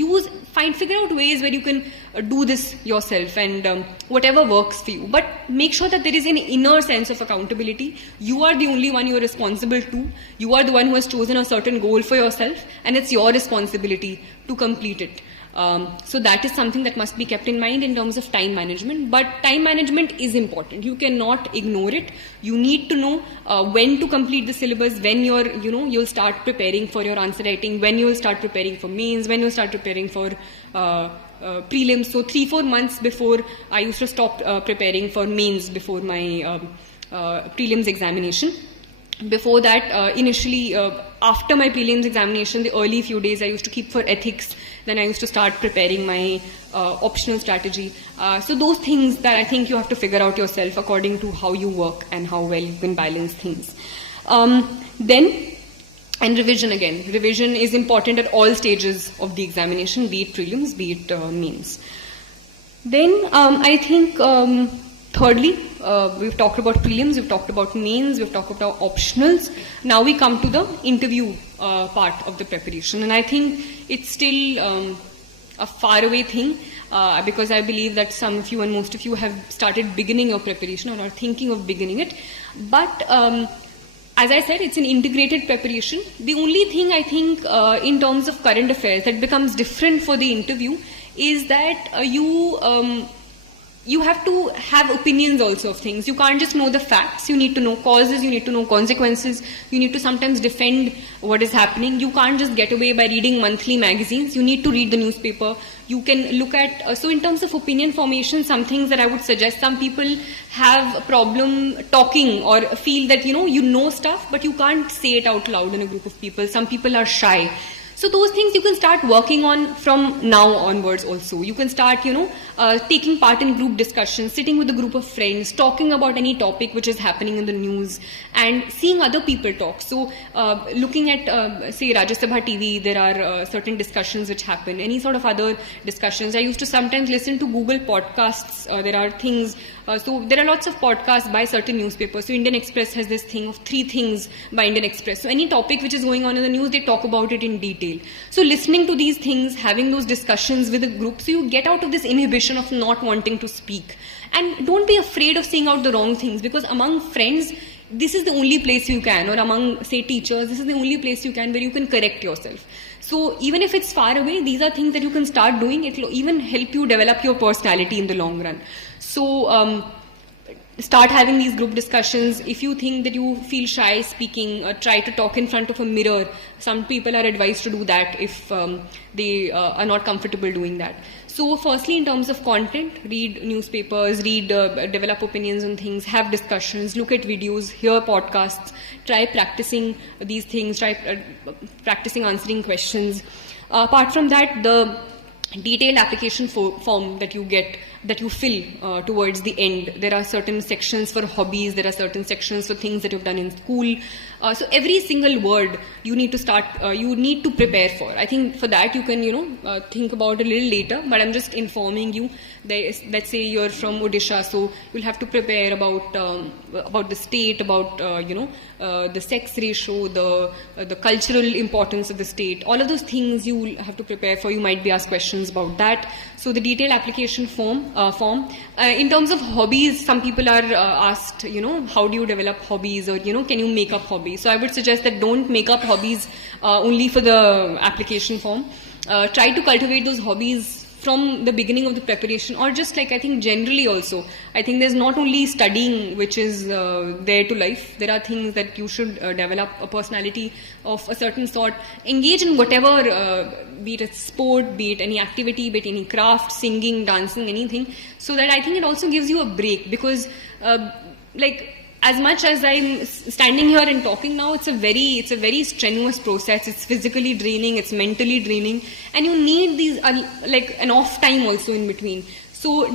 figure out ways where you can do this yourself, and whatever works for you. But make sure that there is an inner sense of accountability. You are the only one you are responsible to. You are the one who has chosen a certain goal for yourself, and it's your responsibility to complete it. So that is something that must be kept in mind in terms of time management. But time management is important. You cannot ignore it. You need to know when to complete the syllabus, when you'll start preparing for your answer writing, when you'll start preparing for mains, when you'll start preparing for prelims. So 3-4 months before, I used to stop preparing for mains before my prelims examination. Before that, initially, after my prelims examination, the early few days I used to keep for ethics. Then I used to start preparing my optional strategy. So those things that I think you have to figure out yourself according to how you work and how well you can balance things. And revision again. Revision is important at all stages of the examination, be it prelims, be it mains. Then I think thirdly, we've talked about prelims, we've talked about mains, we've talked about optionals. Now we come to the interview part of the preparation, and I think it's still a faraway thing because I believe that some of you and most of you have started beginning your preparation or are thinking of beginning it. But as I said, it's an integrated preparation. The only thing I think in terms of current affairs that becomes different for the interview is that you have to have opinions also of things. You can't just know the facts. You need to know causes, you need to know consequences, you need to sometimes defend what is happening. You can't just get away by reading monthly magazines. You need to read the newspaper. You can look at, so in terms of opinion formation, some things that I would suggest, some people have a problem talking or feel that, you know stuff, but you can't say it out loud in a group of people. Some people are shy. So those things you can start working on from now onwards also. You can start, taking part in group discussions, sitting with a group of friends, talking about any topic which is happening in the news, and seeing other people talk. So looking at, say, Rajya Sabha TV, there are certain discussions which happen, any sort of other discussions. I used to sometimes listen to Google podcasts. There are things, so there are lots of podcasts by certain newspapers. So Indian Express has this thing of 3 things by Indian Express. So any topic which is going on in the news, they talk about it in detail. So listening to these things, having those discussions with a group, so you get out of this inhibition of not wanting to speak. And don't be afraid of saying out the wrong things, because among friends, this is the only place you can, or among, say, teachers, this is the only place you can where you can correct yourself. So even if it's far away, these are things that you can start doing. It will even help you develop your personality in the long run. So start having these group discussions. If you think that you feel shy speaking, try to talk in front of a mirror. Some people are advised to do that if they are not comfortable doing that. So firstly, in terms of content, read newspapers, develop opinions on things, have discussions, look at videos, hear podcasts, try practicing these things, try practicing answering questions. Apart from that, the detailed application form that you get, that you fill towards the end. There are certain sections for hobbies, there are certain sections for things that you've done in school. So every single word you need to start, you need to prepare for. I think for that you can, think about it a little later, but I'm just informing you. Let's say you're from Odisha, so you'll have to prepare about the state, about, the sex ratio, the cultural importance of the state. All of those things you will have to prepare for. You might be asked questions about that. So the detailed application form. In terms of hobbies, some people are asked, how do you develop hobbies, or, can you make up hobbies? So I would suggest that don't make up hobbies only for the application form. Try to cultivate those hobbies from the beginning of the preparation, or just like, I think generally also, I think there's not only studying which is there to life. There are things that you should develop a personality of a certain sort, engage in whatever, be it a sport, be it any activity, be it any craft, singing, dancing, anything, so that I think it also gives you a break, because as much as I'm standing here and talking now, it's a very strenuous process. It's physically draining, it's mentally draining, and you need these an off time also in between. So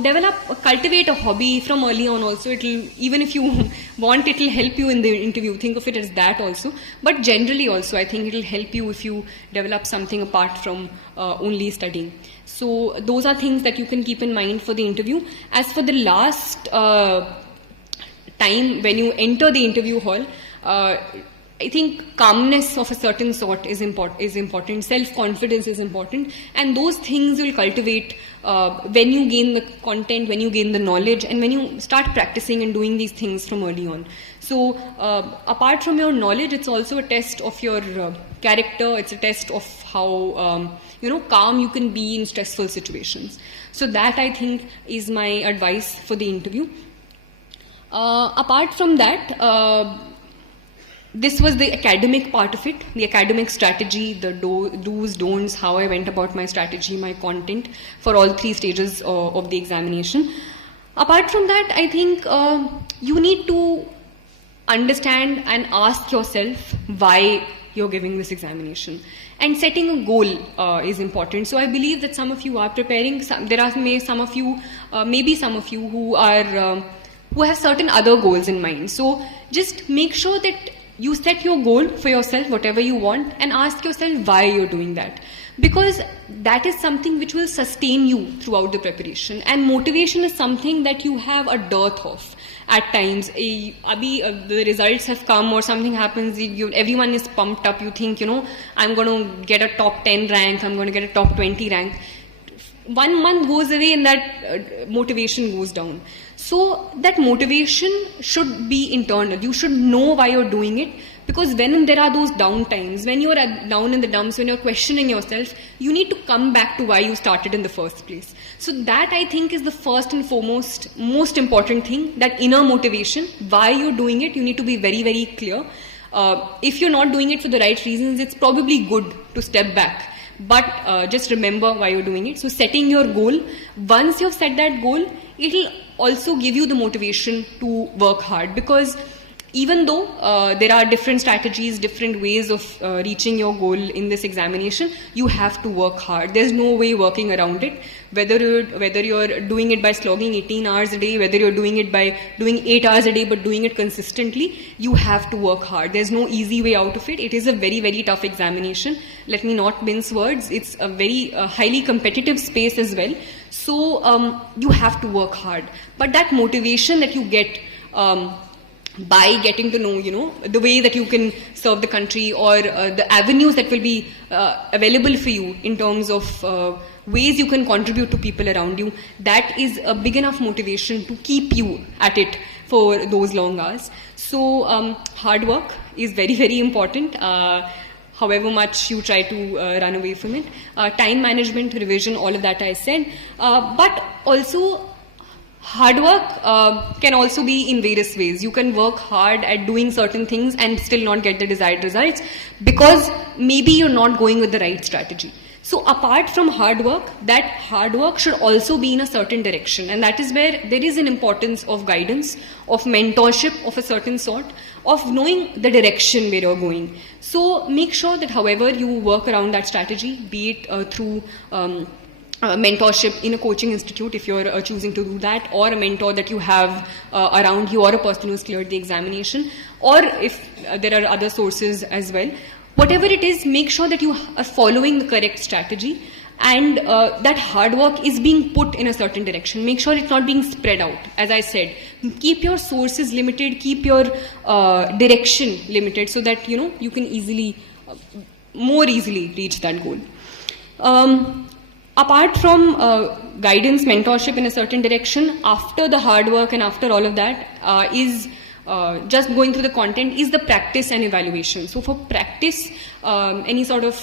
cultivate a hobby from early on also. Even if you want, it'll help you in the interview. Think of it as that also. But generally also, I think it'll help you if you develop something apart from only studying. So those are things that you can keep in mind for the interview. As for the last time when you enter the interview hall, I think calmness of a certain sort is important. Self-confidence is important, and those things will cultivate when you gain the content, when you gain the knowledge, and when you start practicing and doing these things from early on. So apart from your knowledge, it's also a test of your character. It's a test of how calm you can be in stressful situations. So that, I think, is my advice for the interview. Apart from that, this was the academic part of it, the academic strategy, the do's, don'ts, how I went about my strategy, my content for all 3 stages of the examination. Apart from that, I think you need to understand and ask yourself why you're giving this examination. And setting a goal is important. So I believe that some of you are preparing. There are maybe some of you who have certain other goals in mind. So just make sure that you set your goal for yourself, whatever you want, and ask yourself why you're doing that. Because that is something which will sustain you throughout the preparation. And motivation is something that you have a dearth of at times. The results have come or something happens, everyone is pumped up. You think, I'm going to get a top 10 rank, I'm going to get a top 20 rank. 1 month goes away and that motivation goes down. So that motivation should be internal. You should know why you're doing it, because when there are those down times, when you're down in the dumps, when you're questioning yourself, you need to come back to why you started in the first place. So that, I think, is the first and foremost, most important thing, that inner motivation, why you're doing it. You need to be very, very clear. If you're not doing it for the right reasons, it's probably good to step back. But just remember why you're doing it. So setting your goal, once you've set that goal, it'll also give you the motivation to work hard, because even though there are different strategies, different ways of reaching your goal in this examination, you have to work hard. There's no way working around it. Whether you're doing it by slogging 18 hours a day, whether you're doing it by doing 8 hours a day but doing it consistently, you have to work hard. There's no easy way out of it. It is a very, very tough examination. Let me not mince words. It's a very highly competitive space as well. So you have to work hard. But that motivation that you get by getting to know, the way that you can serve the country, or the avenues that will be available for you in terms of ways you can contribute to people around you, that is a big enough motivation to keep you at it for those long hours. So hard work is very, very important. However much you try to run away from it. Time management, revision, all of that I said. But also, hard work can also be in various ways. You can work hard at doing certain things and still not get the desired results because maybe you're not going with the right strategy. So apart from hard work, that hard work should also be in a certain direction, and that is where there is an importance of guidance, of mentorship of a certain sort, of knowing the direction where you're going. So make sure that however you work around that strategy, be it through mentorship in a coaching institute if you're choosing to do that, or a mentor that you have around you, or a person who's cleared the examination, or if there are other sources as well. Whatever it is, make sure that you are following the correct strategy, and that hard work is being put in a certain direction. Make sure it's not being spread out. As I said, keep your sources limited, keep your direction limited, so that you can more easily reach that goal. Apart from guidance, mentorship in a certain direction, after the hard work and after all of that is just going through the content, is the practice and evaluation. So for practice, any sort of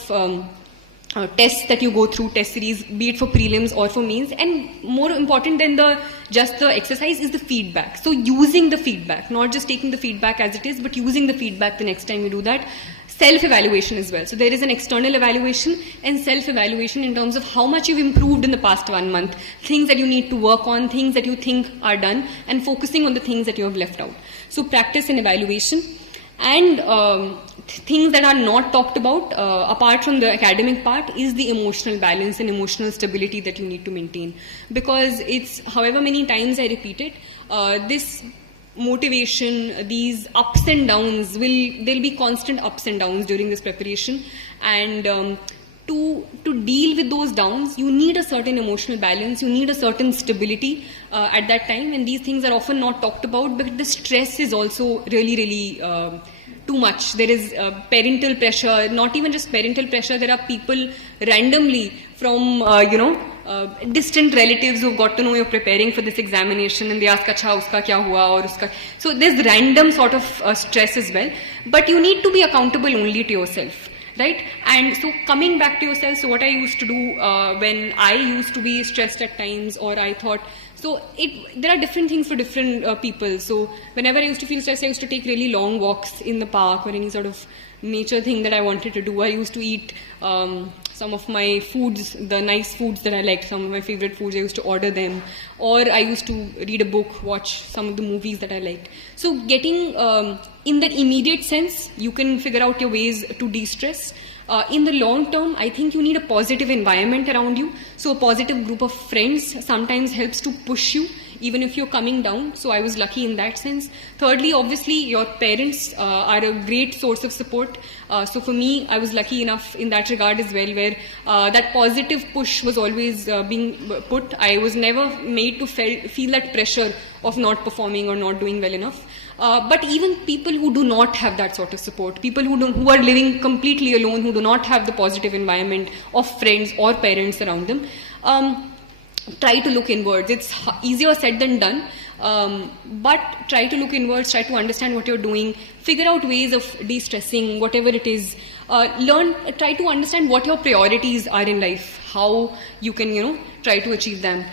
tests that you go through, test series, be it for prelims or for mains, and more important than just the exercise is the feedback. So using the feedback, not just taking the feedback as it is, but using the feedback the next time you do that. Self-evaluation as well. So there is an external evaluation and self-evaluation in terms of how much you've improved in the past 1 month, things that you need to work on, things that you think are done, and focusing on the things that you have left out. So practice and evaluation. And things that are not talked about, apart from the academic part, is the emotional balance and emotional stability that you need to maintain. Because it's, however many times I repeat it, this motivation, these ups and downs, there'll be constant ups and downs during this preparation, and to deal with those downs, you need a certain emotional balance, you need a certain stability at that time, and these things are often not talked about, but the stress is also really, really too much. There is parental pressure, not even just parental pressure, there are people randomly from, distant relatives who've got to know you're preparing for this examination, and they ask, acha, uska kya hua, or uska. So there's random sort of stress as well, but you need to be accountable only to yourself. Right? And so coming back to yourself, so what I used to do when I used to be stressed at times, or I thought, so there are different things for different people. So whenever I used to feel stressed, I used to take really long walks in the park or any sort of nature thing that I wanted to do. I used to eat some of my foods, the nice foods that I liked, some of my favorite foods, I used to order them. Or I used to read a book, watch some of the movies that I liked. So getting, in the immediate sense, you can figure out your ways to de-stress. In the long term, I think you need a positive environment around you. So a positive group of friends sometimes helps to push you, even if you're coming down. So I was lucky in that sense. Thirdly, obviously, your parents are a great source of support. So for me, I was lucky enough in that regard as well, where that positive push was always being put. I was never made to feel that pressure of not performing or not doing well enough. But even people who do not have that sort of support, people who are living completely alone, who do not have the positive environment of friends or parents around them, try to look inwards. It's easier said than done, but try to look inwards, try to understand what you're doing, figure out ways of de-stressing, whatever it is. Try to understand what your priorities are in life, how you can, try to achieve them.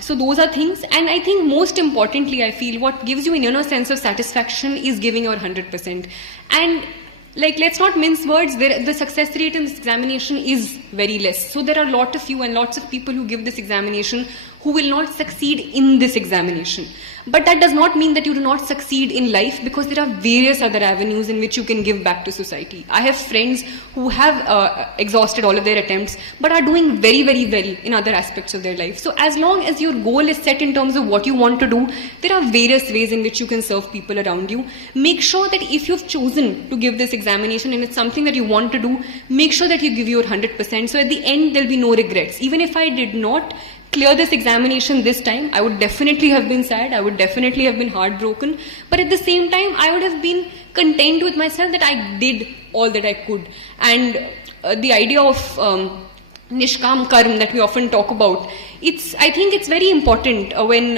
So those are things. And I think most importantly, I feel what gives you an inner sense of satisfaction is giving your 100%. And let's not mince words, the success rate in this examination is very less. So there are a lot of you and lots of people who give this examination who will not succeed in this examination. But that does not mean that you do not succeed in life, because there are various other avenues in which you can give back to society. I have friends who have exhausted all of their attempts but are doing very, very well in other aspects of their life. So as long as your goal is set in terms of what you want to do, there are various ways in which you can serve people around you. Make sure that if you've chosen to give this examination and it's something that you want to do, make sure that you give your 100%. So at the end, there'll be no regrets. Even if I did not clear this examination this time, I would definitely have been sad, I would definitely have been heartbroken, but at the same time, I would have been content with myself that I did all that I could. And the idea of Nishkam Karm that we often talk about, I think it's very important when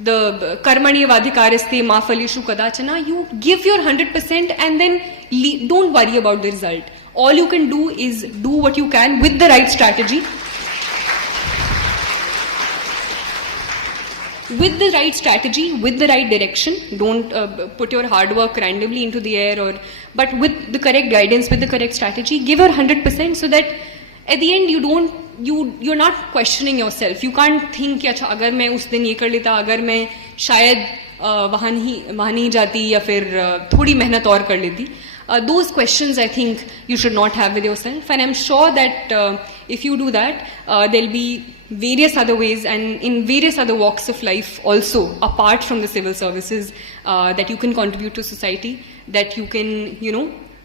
the Karmani Vadhikaraste Ma Phalishu Kadachana, you give your 100% and then don't worry about the result. All you can do is do what you can with the right strategy. With the right strategy, with the right direction. Don't put your hard work randomly into the air, but with the correct guidance, with the correct strategy, give your 100% so that at the end you're not questioning yourself. You can't think कि अच्छा अगर मैं उस दिन ये कर लेता, अगर मैं शायद वहाँ नहीं जाती या फिर थोड़ी मेहनत और कर लेती. Those questions I think you should not have with yourself, and I'm sure that if you do that, there'll be various other ways and in various other walks of life also, apart from the civil services, that you can contribute to society, that you can,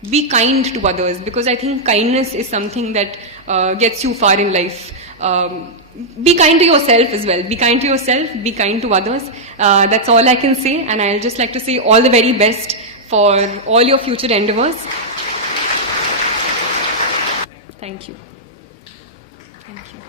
be kind to others, because I think kindness is something that gets you far in life. Be kind to yourself as well. Be kind to yourself, be kind to others. That's all I can say, and I'll just like to say all the very best for all your future endeavors. Thank you. Thank you.